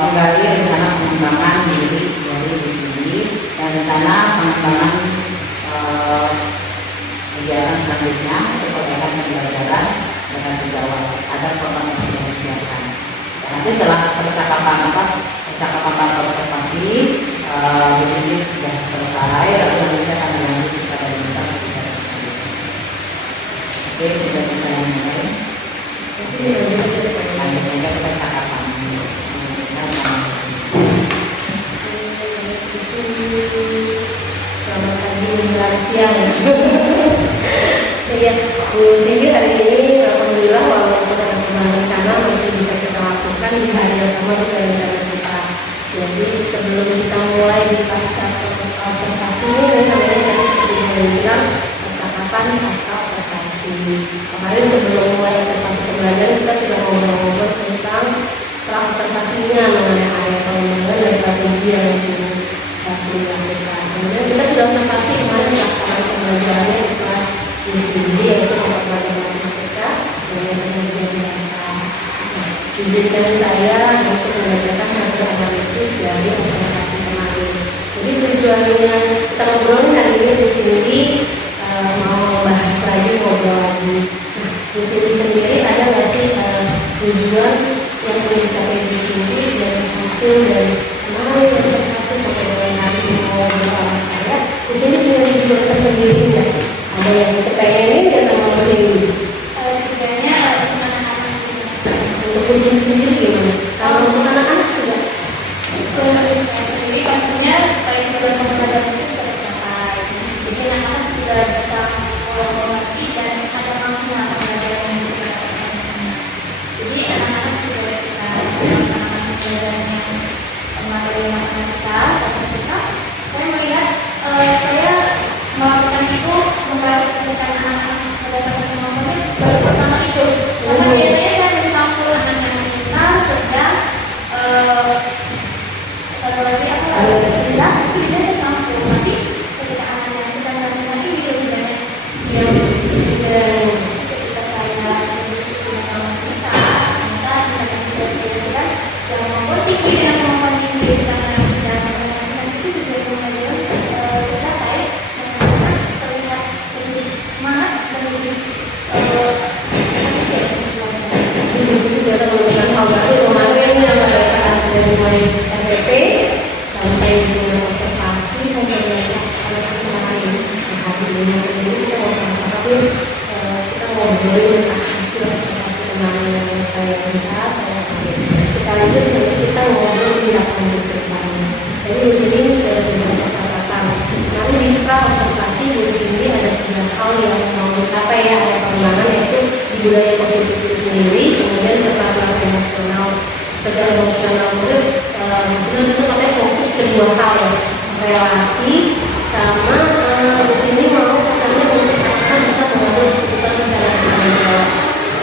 menggali rencana pengembangan diri dari Bu Cindy dan rencana pengembangan kegiatan selanjutnya untuk kegiatan pembelajaran dengan sejawat agar program yang sudah disiapkan. Dan nanti setelah percakapan pasca observasi Bu Cindy sudah selesai, lalu nanti saya akan melanjutkan kepada Bu Mita kegiatan selanjutnya. Oke, sudah bisa mulai. Lanjut saja ke percakapan. Selamat pagi, selamat siang. Ya, Bu Cindy hari ini alhamdulillah walaupun ada perubahan rencana masih bisa kita lakukan di hari yang sama sesuai rencana kita. Jadi sebelum kita mulai di pasca observasi ini namanya tadi seperti yang bilang percakapan pasca observasi. Kemarin sebelum mulai observasi pembelajaran kita sudah ngobrol-ngobrol tentang pra observasinya mengenai area pengembangan dan strategi yang kasih lakukan. Kemudian kita sudah observasi kemarin pelaksanaan pembelajarannya di kelas USID yaitu kelompok matematika dan pengajian data. Izinkan saya untuk mengajarkan hasil analisis dari observasi kemarin. Jadi tujuannya kita ngobrol hari ini di sini mau bahas lagi, ngobrol lagi. Nah, di sini sendiri ada nggak sih tujuan yang ingin dicapai di sini dari hasil dari kemarin observasi sampai dengan hari ini mau ngobrol saya? Di sini punya tujuan tersendiri nggak? Ada yang kepengenin nggak sama di sini? Tujuannya untuk anak-anak. Untuk di sini sendiri gimana? Kalau untuk anak-anak juga? Untuk saya sendiri pastinya supaya tujuan pembelajaran itu bisa tercapai. Jadi anak-anak juga bisa mengerti dan ada makna pembelajaran yang kita lakukan. Jadi anak-anak juga bisa sama-sama belajar materi matematika, statistika. Saya melihat saya melakukan itu memperhatikan anak-anak berdasarkan kemampuannya baru pertama itu. Karena biasanya saya mencampur anak-anak pintar, sedang satu lagi apa rendah, itu bisa saya campur. Tapi ketika anak yang sedang lagi lebih banyak yang ketika saya berdiskusi sama mereka bisa kita yang kemampuan tinggi dengan kemampuan tinggi sedangkan yang sedang itu bisa pembelajaran tercapai dan terlihat lebih semangat dan lebih antusias untuk belajar. Jadi di sini kita menemukan hal baru kemarin yang pada saat dari mulai RPP sampai dengan observasi sampai dengan kemarin. Nah, hari ini sendiri kita mau tapi kita ngobrolin tentang hasil observasi kemarin yang saya lihat, saya ambil. Sekaligus nanti kita ngobrol di lanjut ke depannya. Jadi di sini sudah ada beberapa catatan. Kemarin di pra observasi di sini ada 3 hal yang mau dicapai ya, ada pengembangan yaitu di budaya positif itu sendiri, kemudian keterampilan emosional, sosial emosional murid. Maksudnya itu katanya fokus ke 2 hal ya, relasi sama di sini mau katanya untuk anak bisa mengambil keputusan secara individual.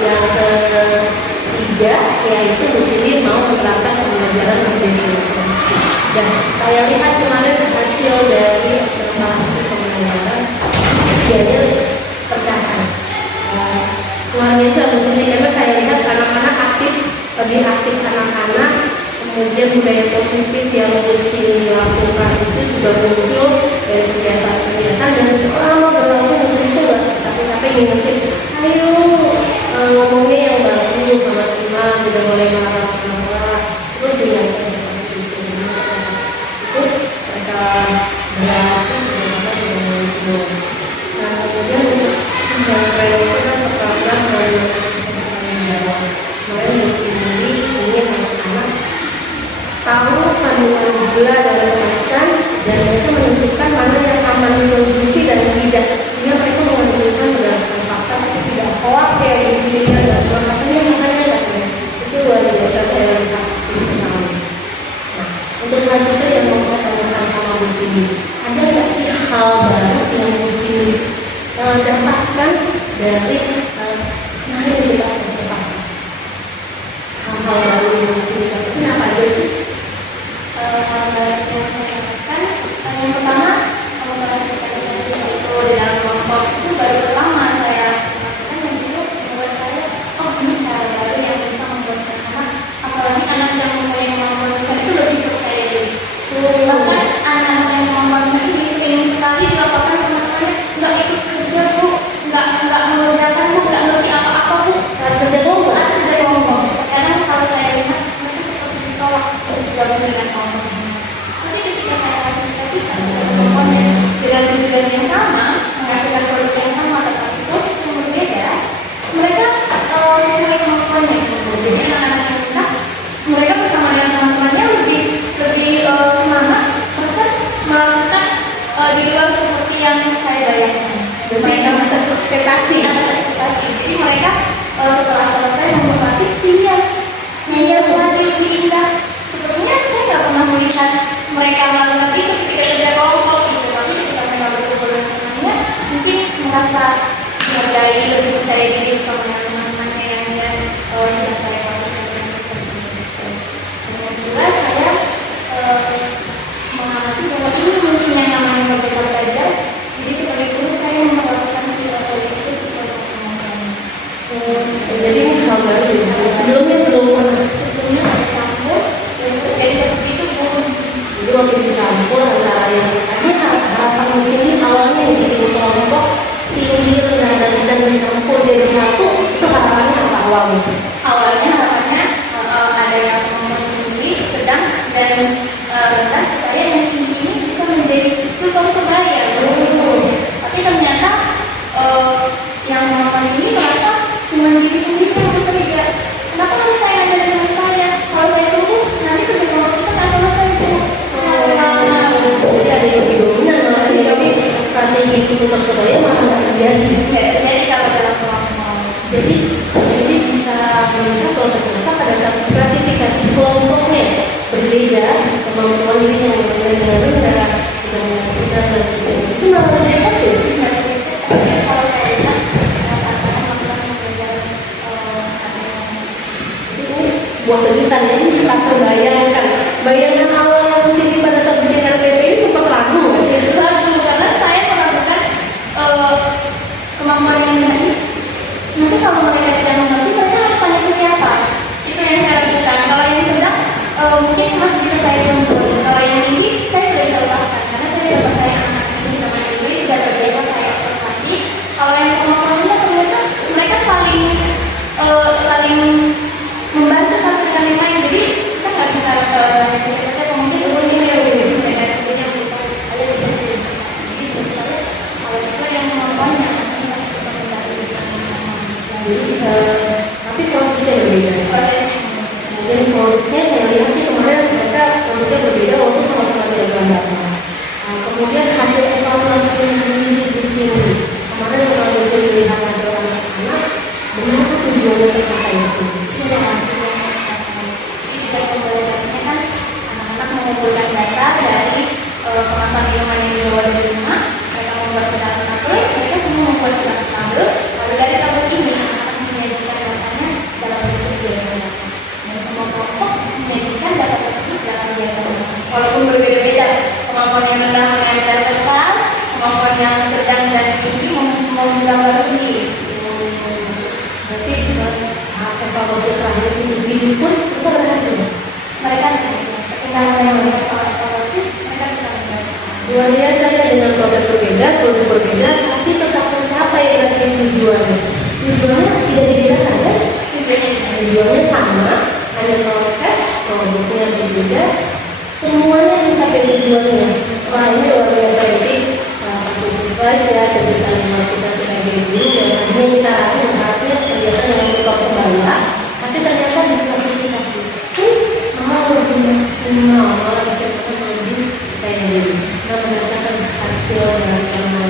Yang ketiga yaitu di sini mau menerapkan pembelajaran berdifferensiasi. Dan saya lihat kemarin hasil dari observasi pembelajaran ketiganya tercapai. Luar biasa di sini karena saya lihat anak-anak aktif, lebih aktif anak-anak. Kemudian budaya positif yang mesti dilakukan itu juga muncul dari kebiasaan-kebiasaan dan selama berlangsung muncul itu nggak capek-capek ngingetin, ayo ngomongnya yang bagus sama teman, tidak boleh marah-marah, terus diingatkan seperti itu. Itu mereka berhasil bersama dengan muncul. Nah kemudian untuk mencapai itu kan pertama dari jawab. Kemarin di sini ini anak-anak tahu kandungan gula dan kemasan dan mereka menentukan mana yang aman dikonsumsi dan tidak. Sehingga mereka menentukan berdasarkan fakta tapi tidak hoak kayak di sini ada cuma katanya makanya itu luar biasa saya lihat di sekali. Nah untuk selanjutnya yang mau saya tanyakan sama di sini, ada nggak sih hal baru yang mesti dapatkan dari kemarin kita observasi? Hal-hal baru yang mesti dapatkan apa aja sih? Hal baru yang saya dapatkan yang pertama komunikasi itu dalam kelompok itu baru pertama saya lakukan dan itu membuat saya ini cara baru yang bisa membuat anak apalagi anak yang mempunyai kemampuan itu lebih percaya diri. Bahkan anak-anak yang kemampuan itu sering sekali dilaporkan sama temannya nggak ikut kerja bu, nggak mengerjakan bu, nggak ngerti apa-apa bu saat kerja kelompok. Kadang kalau saya lihat mereka seperti ditolak bergabung dengan kelompok. Tapi ketika saya kasih komponen dengan tujuan yang sama, menghasilkan produk yang sama tetapi proses yang berbeda, mereka sesuai kemampuannya. Jadi anak-anak yang kita, mereka bersama dengan teman-temannya lebih semangat, bahkan melakukan di luar seperti yang saya bayangkan. Mereka atas ekspektasi. Jadi mereka setelah selesai membuat hias lagi lebih indah. Sebenarnya saya nggak pernah melihat mereka melakukan itu ketika kerja kelompok gitu, tapi ketika mereka berkumpul dengan temannya mungkin merasa dihargai, lebih percaya diri bersama dengan teman-temannya yang sudah saya kasih seperti itu. ini merasa cuma diri sendiri yang bekerja. Kenapa harus saya ada dengan saya? Kalau saya tunggu, nanti kerja kelompok kita nggak selesai Bu. Jadi ada yang lebih dominan namanya, tapi strategi untuk persebaya malah nggak terjadi. Jadi kalau dalam kelompok. Jadi bisa melihat bahwa ternyata pada saat klasifikasi kelompoknya berbeda, kemampuan dirinya yang berbeda, sedang itu namanya efektif. Kalau saya lihat saat saya melakukan pembelajaran Itu sebuah kejutan ya, ini tak terbayangkan. Bayangan awal sini pada saat bikin LPP ini sempat ragu nggak sih? ragu karena saya melakukan kemampuan yang tadi. Nanti kalau mereka tidak mengerti, mereka harus tanya ke siapa? Itu yang saya lakukan. Kalau yang sedang mungkin masih bisa saya tuntun. Kalau yang tinggi, saya sudah bisa lepaskan karena saya dapat saya anak ini sudah mandiri, sudah terbiasa saya observasi. Kalau yang kemampuannya ternyata mereka saling membantu satu dengan yang lain. Jadi kita nggak bisa saya mungkin ini mereka sendiri yang bisa ada di sini. Jadi misalnya kalau sesuai yang kemampuannya nanti masih bisa mencari Tapi prosesnya berbeda. Kemudian produknya saya lihat sih kemarin mereka produknya berbeda walaupun sama-sama diagram data. Kemudian hasil evaluasinya sendiri di sini. Kemarin setelah dosen melihat hasil anak-anak, benar tujuannya tercapai di sini. Jadi pembelajarannya kan anak-anak mengumpulkan data dari kemasan minuman yang dibawa dari rumah. Mereka membuat tabel, mereka semua membuat tabel. Lalu dari tabel ini anak-anak menyajikan datanya dalam bentuk diagram data. Dan semua kelompok menyajikan data tersebut dalam diagram data. Walaupun berbeda-beda, kemampuan yang rendah mengambil kertas, kemampuan yang sedang dan tinggi menggambar sendiri. Berarti evaluasi terakhir individu pun itu ada hasilnya. Mereka ketika saya melihat soal evaluasi, mereka bisa membaca. Luar biasa ya, dengan proses berbeda, produk berbeda, tapi tetap mencapai nanti tujuannya. Tujuannya tidak dibedakan kan? Tujuannya sama, hanya proses produknya berbeda, semuanya mencapai tujuannya. Wah ini luar biasa, jadi salah satu surprise ya kejutan yang kita sebagai guru yang hanya kita artinya kebiasaan dengan untuk sebaya, tapi ternyata diklasifikasi. Mau lebih maksimal, malah kita lebih saya diri. Nah berdasarkan hasil dari kita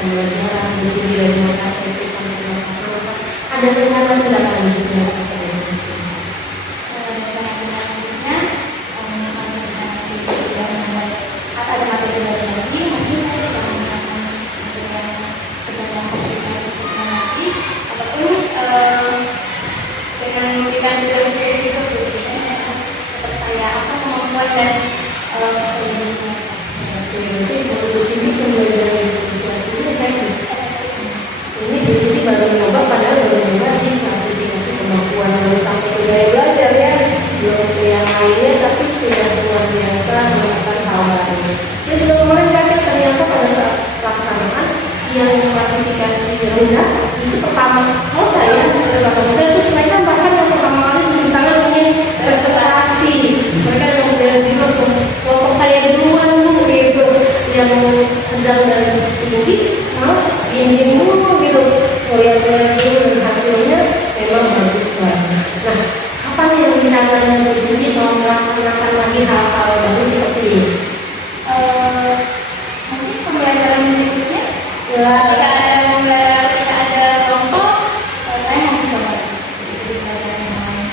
pembelajaran di sini dari KTP sampai sama ada rencana tidak lanjutnya seperti itu. Ada materi baru lagi, mungkin saya bisa menggunakan materi yang kerja lagi, ataupun dengan memberikan tugas-tugas itu tetap saya asal kemampuan dan saya jadi Jadi menurut sini pembelajaran diferensiasi ini efektif. Ini di sini baru mencoba padahal baru lagi klasifikasi kemampuan baru sampai ke gaya belajar ya, belum ke yang lainnya, tapi sudah luar biasa melakukan hal lain. Saya juga kemarin kaget ternyata pada saat pelaksanaan yang klasifikasi rendah justru pertama selesai ya, pertama saya terus mereka bahkan yang pertama kali cuci tangan ingin presentasi, mereka yang di langsung kelompok saya duluan bu gitu, yang sedang dan tinggi malah diem dulu gitu, lihat-lihat dulu dan hasilnya memang bagus banget. Nah, apa nih yang bisa kalian bersini mau melaksanakan lagi hal-hal baru seperti ini? mungkin pembelajaran berikutnya Ya, ketika ada kelompok, saya mau mencoba jadi pelajaran yang lain.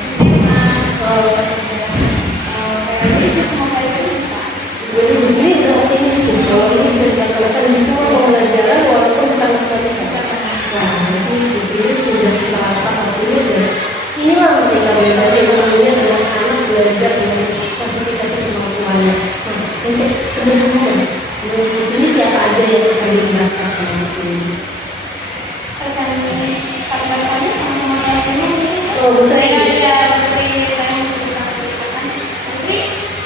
Jadi itu semua pelajaran bisa. jadi di sini udah optimis nih, kalau ini bisa dilaksanakan di semua pembelajaran walaupun bukan matematika. Nah, nanti di sini sudah merasa optimis dan inilah ketika belajar sebelumnya dengan anak belajar dengan klasifikasi kemampuannya. Nah, untuk kemudian di sini siapa aja yang akan dilibatkan sama di sini? Rekan partner saya sama teman-temannya mungkin Oh, Putri. ya Putri, saya mungkin bisa menceritakan. Putri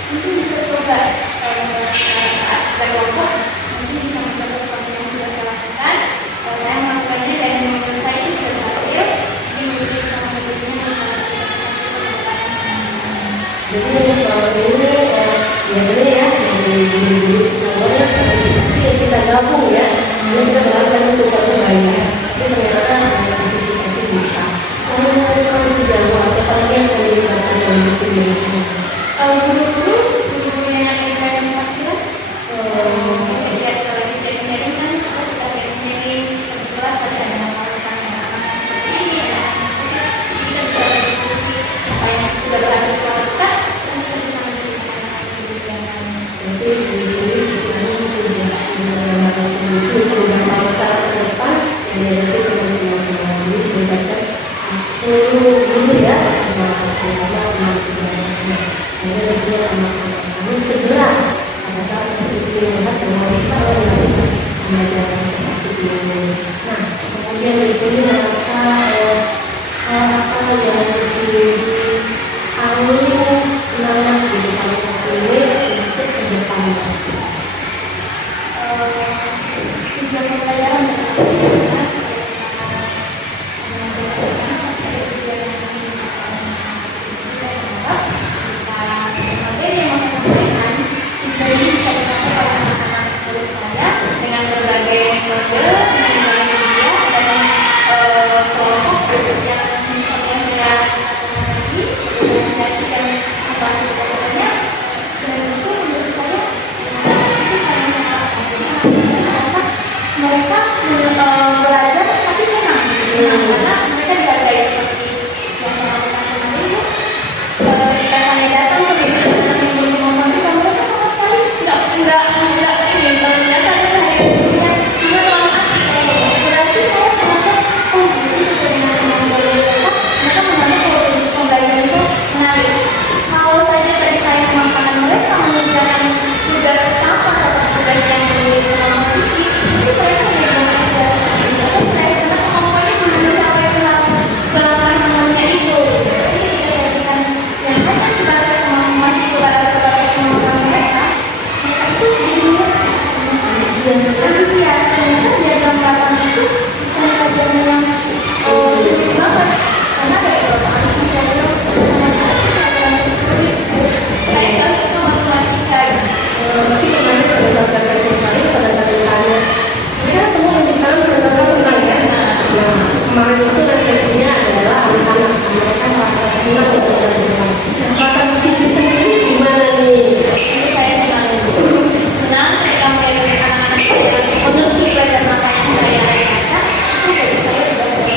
mungkin bisa coba saat saya kelompok mungkin bisa mencoba seperti yang sudah saya lakukan. Saya melakukannya dan menurut saya ini sudah berhasil. Jadi mungkin bisa mengikutinya. Jadi selama ini biasanya ya dari guru-guru semuanya klasifikasi yang kita gabung ya, ini kita melakukan untuk persebaya. Tapi ternyata seluruh guru ya, terutama anak sebenarnya. Jadi usia anak kami segera pada saat usia melihat bahwa bisa melakukan pembelajaran seperti ini. Nah, kemudian di sini merasa apa yang mesti diambil semangat di depan optimis untuk ke depannya. Tujuan pembelajaran dengan berbagai metode dengan media dan kelompok yang misalnya organisasi dan fasilitasinya, dan itu menurut saya itu karena merasa mereka belajar tapi senang karena mereka dihargai seperti yang saya katakan kemarin itu. Ketika saya datang ke meja dan ngomong mereka sama sekali enggak ini datang ke hadirin juga terlalu asik. Berarti saya merasa ini sesuai dengan kemampuan mereka menganggap kalau pembelajaran itu menarik. Kalau saja tadi saya memaksakan mereka mengerjakan tugas sama seperti tugas yang memiliki kemampuan tinggi, itu mereka tidak aja. Saya percaya karena kemampuannya belum mencapai berapa namanya itu. Jadi ketika saya berikan yang mereka sebatas kemampuan sebatas kemampuan mereka itu jadi antusias. Ternyata diagram belakang itu bukan pelajaran yang sulit banget, karena ada beberapa anak yang saya bilang saya nggak suka matematika. Tapi kemarin pada saat refleksi kali, pada saat ditanya, ini kan semua menunjukkan tentang senang ya. Nah, kemarin itu refleksinya adalah anak-anak mereka merasa senang untuk belajar. Rasa positif sendiri gimana nih? Ini saya senang ketika melihat anak-anak saya mengerti pelajaran apa yang saya ajarkan, itu bagi saya sudah seperti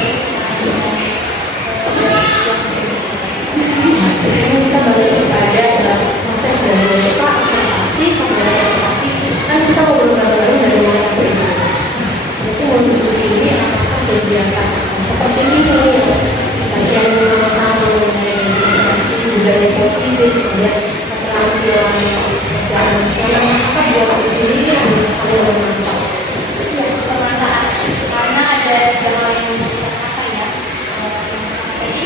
Ini kita balik kepada proses dari observasi sampai observasi. Kan kita ngobrol bareng dari mulai itu. Jadi untuk di sini apakah kegiatan seperti ini kita sharing sama-sama mengenai observasi budaya positif, kemudian keterampilan sosial emosional, apa buat di sini yang paling bermanfaat? ya bermanfaat karena ada 3 hal yang bisa kita capai ya. Yang pertama tadi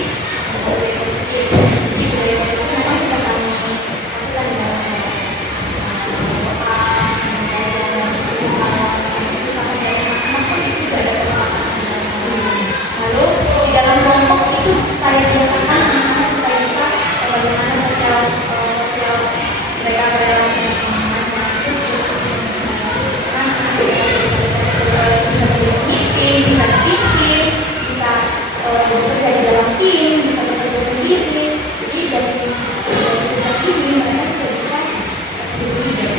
budaya positif. Jadi budaya positif memang sudah kami lakukan di dalam lalu di dalam kelompok itu saya biasakan anak-anak supaya bisa bagaimana sosial mereka berrelasi dengan teman-teman. Bisa menjadi pemimpin, bisa berpikir, bisa bekerja di dalam tim, bisa bekerja sendiri. Jadi dari sejak ini mereka sudah bisa menjadi leader.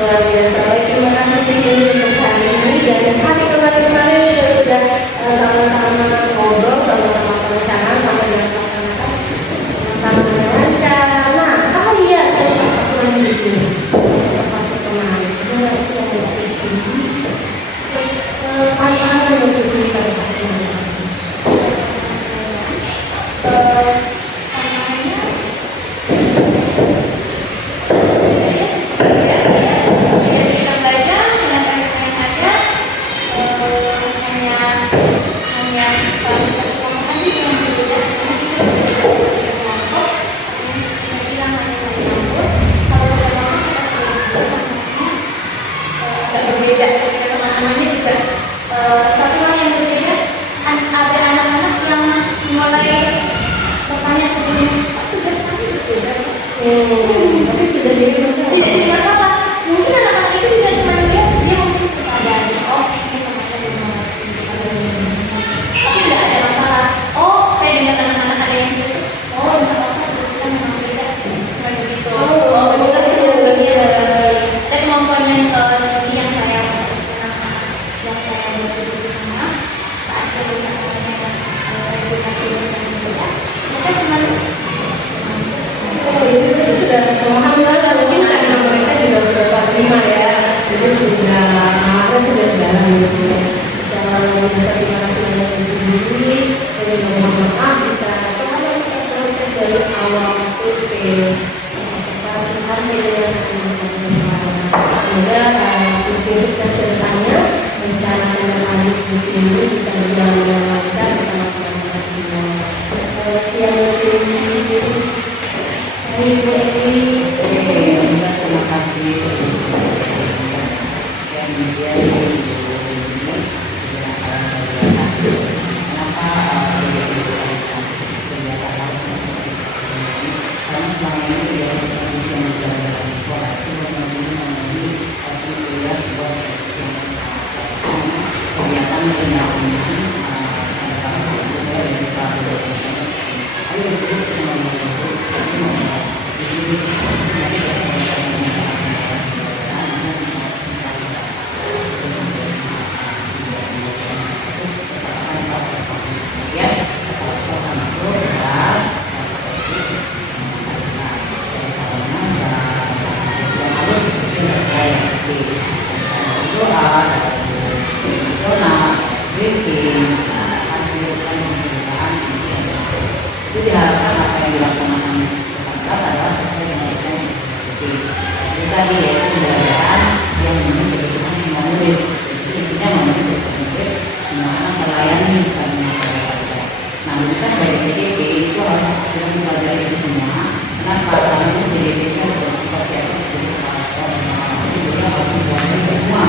Luar biasa. Terima kasih di sini untuk hari ini dan hari kemarin-kemarin Satu hal yang berbeda, ada anak-anak yang mulai bertanya ke gurunya, "Pak, tugas kami berbeda." Tapi tidak jadi masalah. Tidak jadi masalah. Mungkin anak-anak itu juga cuma lihat dia mungkin kesadaran, oh ini tempatnya di mana. Tapi nggak ada masalah. Oh, saya dengar anak-anak ada yang situ. Oh, nggak apa-apa, terus kita memang beda. Cuma begitu. Oh, bisa begitu. iya. Dan kemampuan yang tinggi yang saya buat di rumah saat saya melihat saya berikan tugas yang berbeda, mereka cuma Oh, ini sudah memahami lah, mungkin karena mereka juga sudah terima ya, jadi sudah jalan gitu. Insyaallah bisa terima kasih banyak di sini. Saya juga mohon maaf jika selama kita proses dari awal PP observasi sampai dengan semoga sukses ke depannya, rencana dan adik di sini bisa berjalan dengan lancar bersama teman-teman semua. Siang Ibu Eni, terima kasih. Kemudian kenapa kegiatan harus seperti ini? Karena selama ini kegiatan supervisi yang berjalan di sekolah itu memenuhi kuliah sebuah supervisi yang kegiatan pendampingan dari pelaku dosen. Ayo kita di sini itu diharapkan apa yang dilaksanakan kelas adalah sesuai dengan apa yang diikuti. Jadi tadi yaitu pembelajaran yang memenuhi kebutuhan semua murid. Jadi intinya memenuhi kebutuhan murid, semua anak terlayani karena saja. Nah, tugas dari CDP itu harus sudah mempelajari itu semua. Kenapa? Karena itu CDP itu mempersiapkan untuk kepala sekolah dan kepala sekolah itu harus mempelajari semua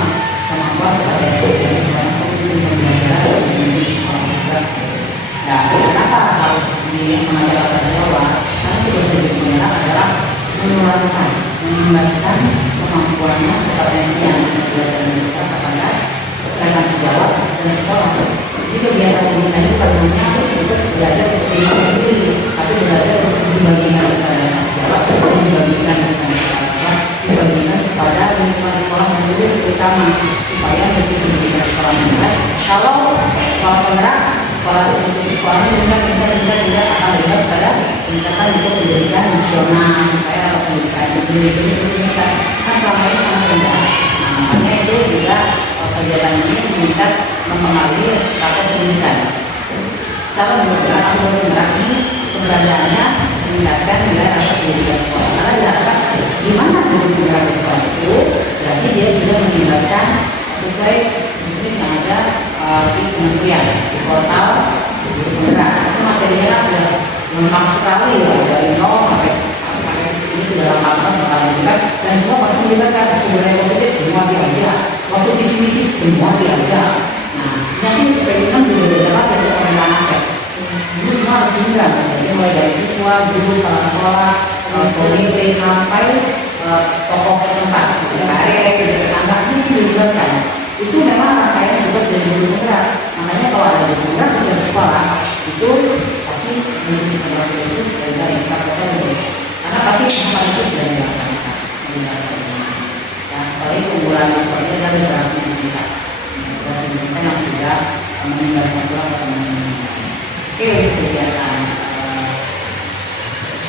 kemampuan kepada siswa dan sekarang untuk pembelajaran dan memenuhi sekolah juga. Nah, kenapa harus mengajar bahasa Jawa? Karena tugas dari pemerintah adalah menularkan, mengimbaskan kemampuannya kepada siswa dan mereka kepada keterangan sejarah dan sekolah. Jadi kegiatan pemerintah itu pada untuk belajar untuk diri sendiri, tapi belajar untuk dibagikan kepada sejarah dan dibagikan kepada sekolah, dibagikan kepada lingkungan sekolah dan guru terutama supaya lebih pendidikan sekolah mereka. Kalau sekolah penggerak sekolah untuk sekolahnya juga akan bebas pada peningkatan untuk pendidikan nasional supaya pendidikan Indonesia itu meningkat. Nah, selama ini sangat rendah. Nah, makanya itu juga kegiatan ini meningkat mempengaruhi rakor pendidikan. Cara bergerak atau bergerak ini keberadaannya meningkatkan nilai rakor pendidikan sekolah. Karena diharapkan di mana guru bergerak di sekolah itu berarti dia sudah menjelaskan sesuai jenis yang ada di kementerian, di portal guru penggerak. Itu materinya sudah lengkap sekali ya, dari nol sampai ini dalam materi berkali-kali dan semua pasti melibatkan budaya positif semua diajak, waktu visi-misi semua diajak. Nah, nanti pengen juga berjalan dari pemerintahan aset. Ini semua harus diundang, jadi mulai dari siswa, guru, kepala sekolah, komite sampai tokoh setempat, RT, tetangga ini dilibatkan. Itu memang rangkaian tugas dari guru penggerak. Makanya kalau ada guru penggerak bisa di sekolah itu pasti mengurus penggerak itu dari kota ini. Karena pasti semua itu sudah dilaksanakan. Dan kalau keunggulan seperti itu adalah berhasil pendidikan. Berhasil pendidikan yang sudah mengimbaskan pula ke teman-teman. Oke, kegiatan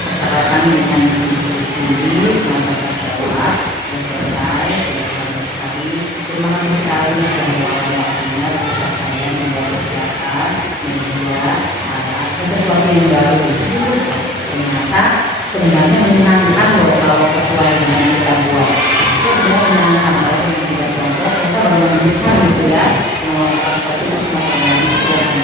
persyaratan dengan sendiri selama sekolah selesai, sudah sekali. Terima kasih sekali sudah meluangkan waktunya untuk saya mempersiapkan media sesuatu yang baru. Ternyata sebenarnya menyenangkan loh kalau sesuai dengan yang kita buat. Itu semua menyenangkan kalau kita tidak sesuatu kita baru menemukan gitu ya. Seperti itu semua yang kita siapkan.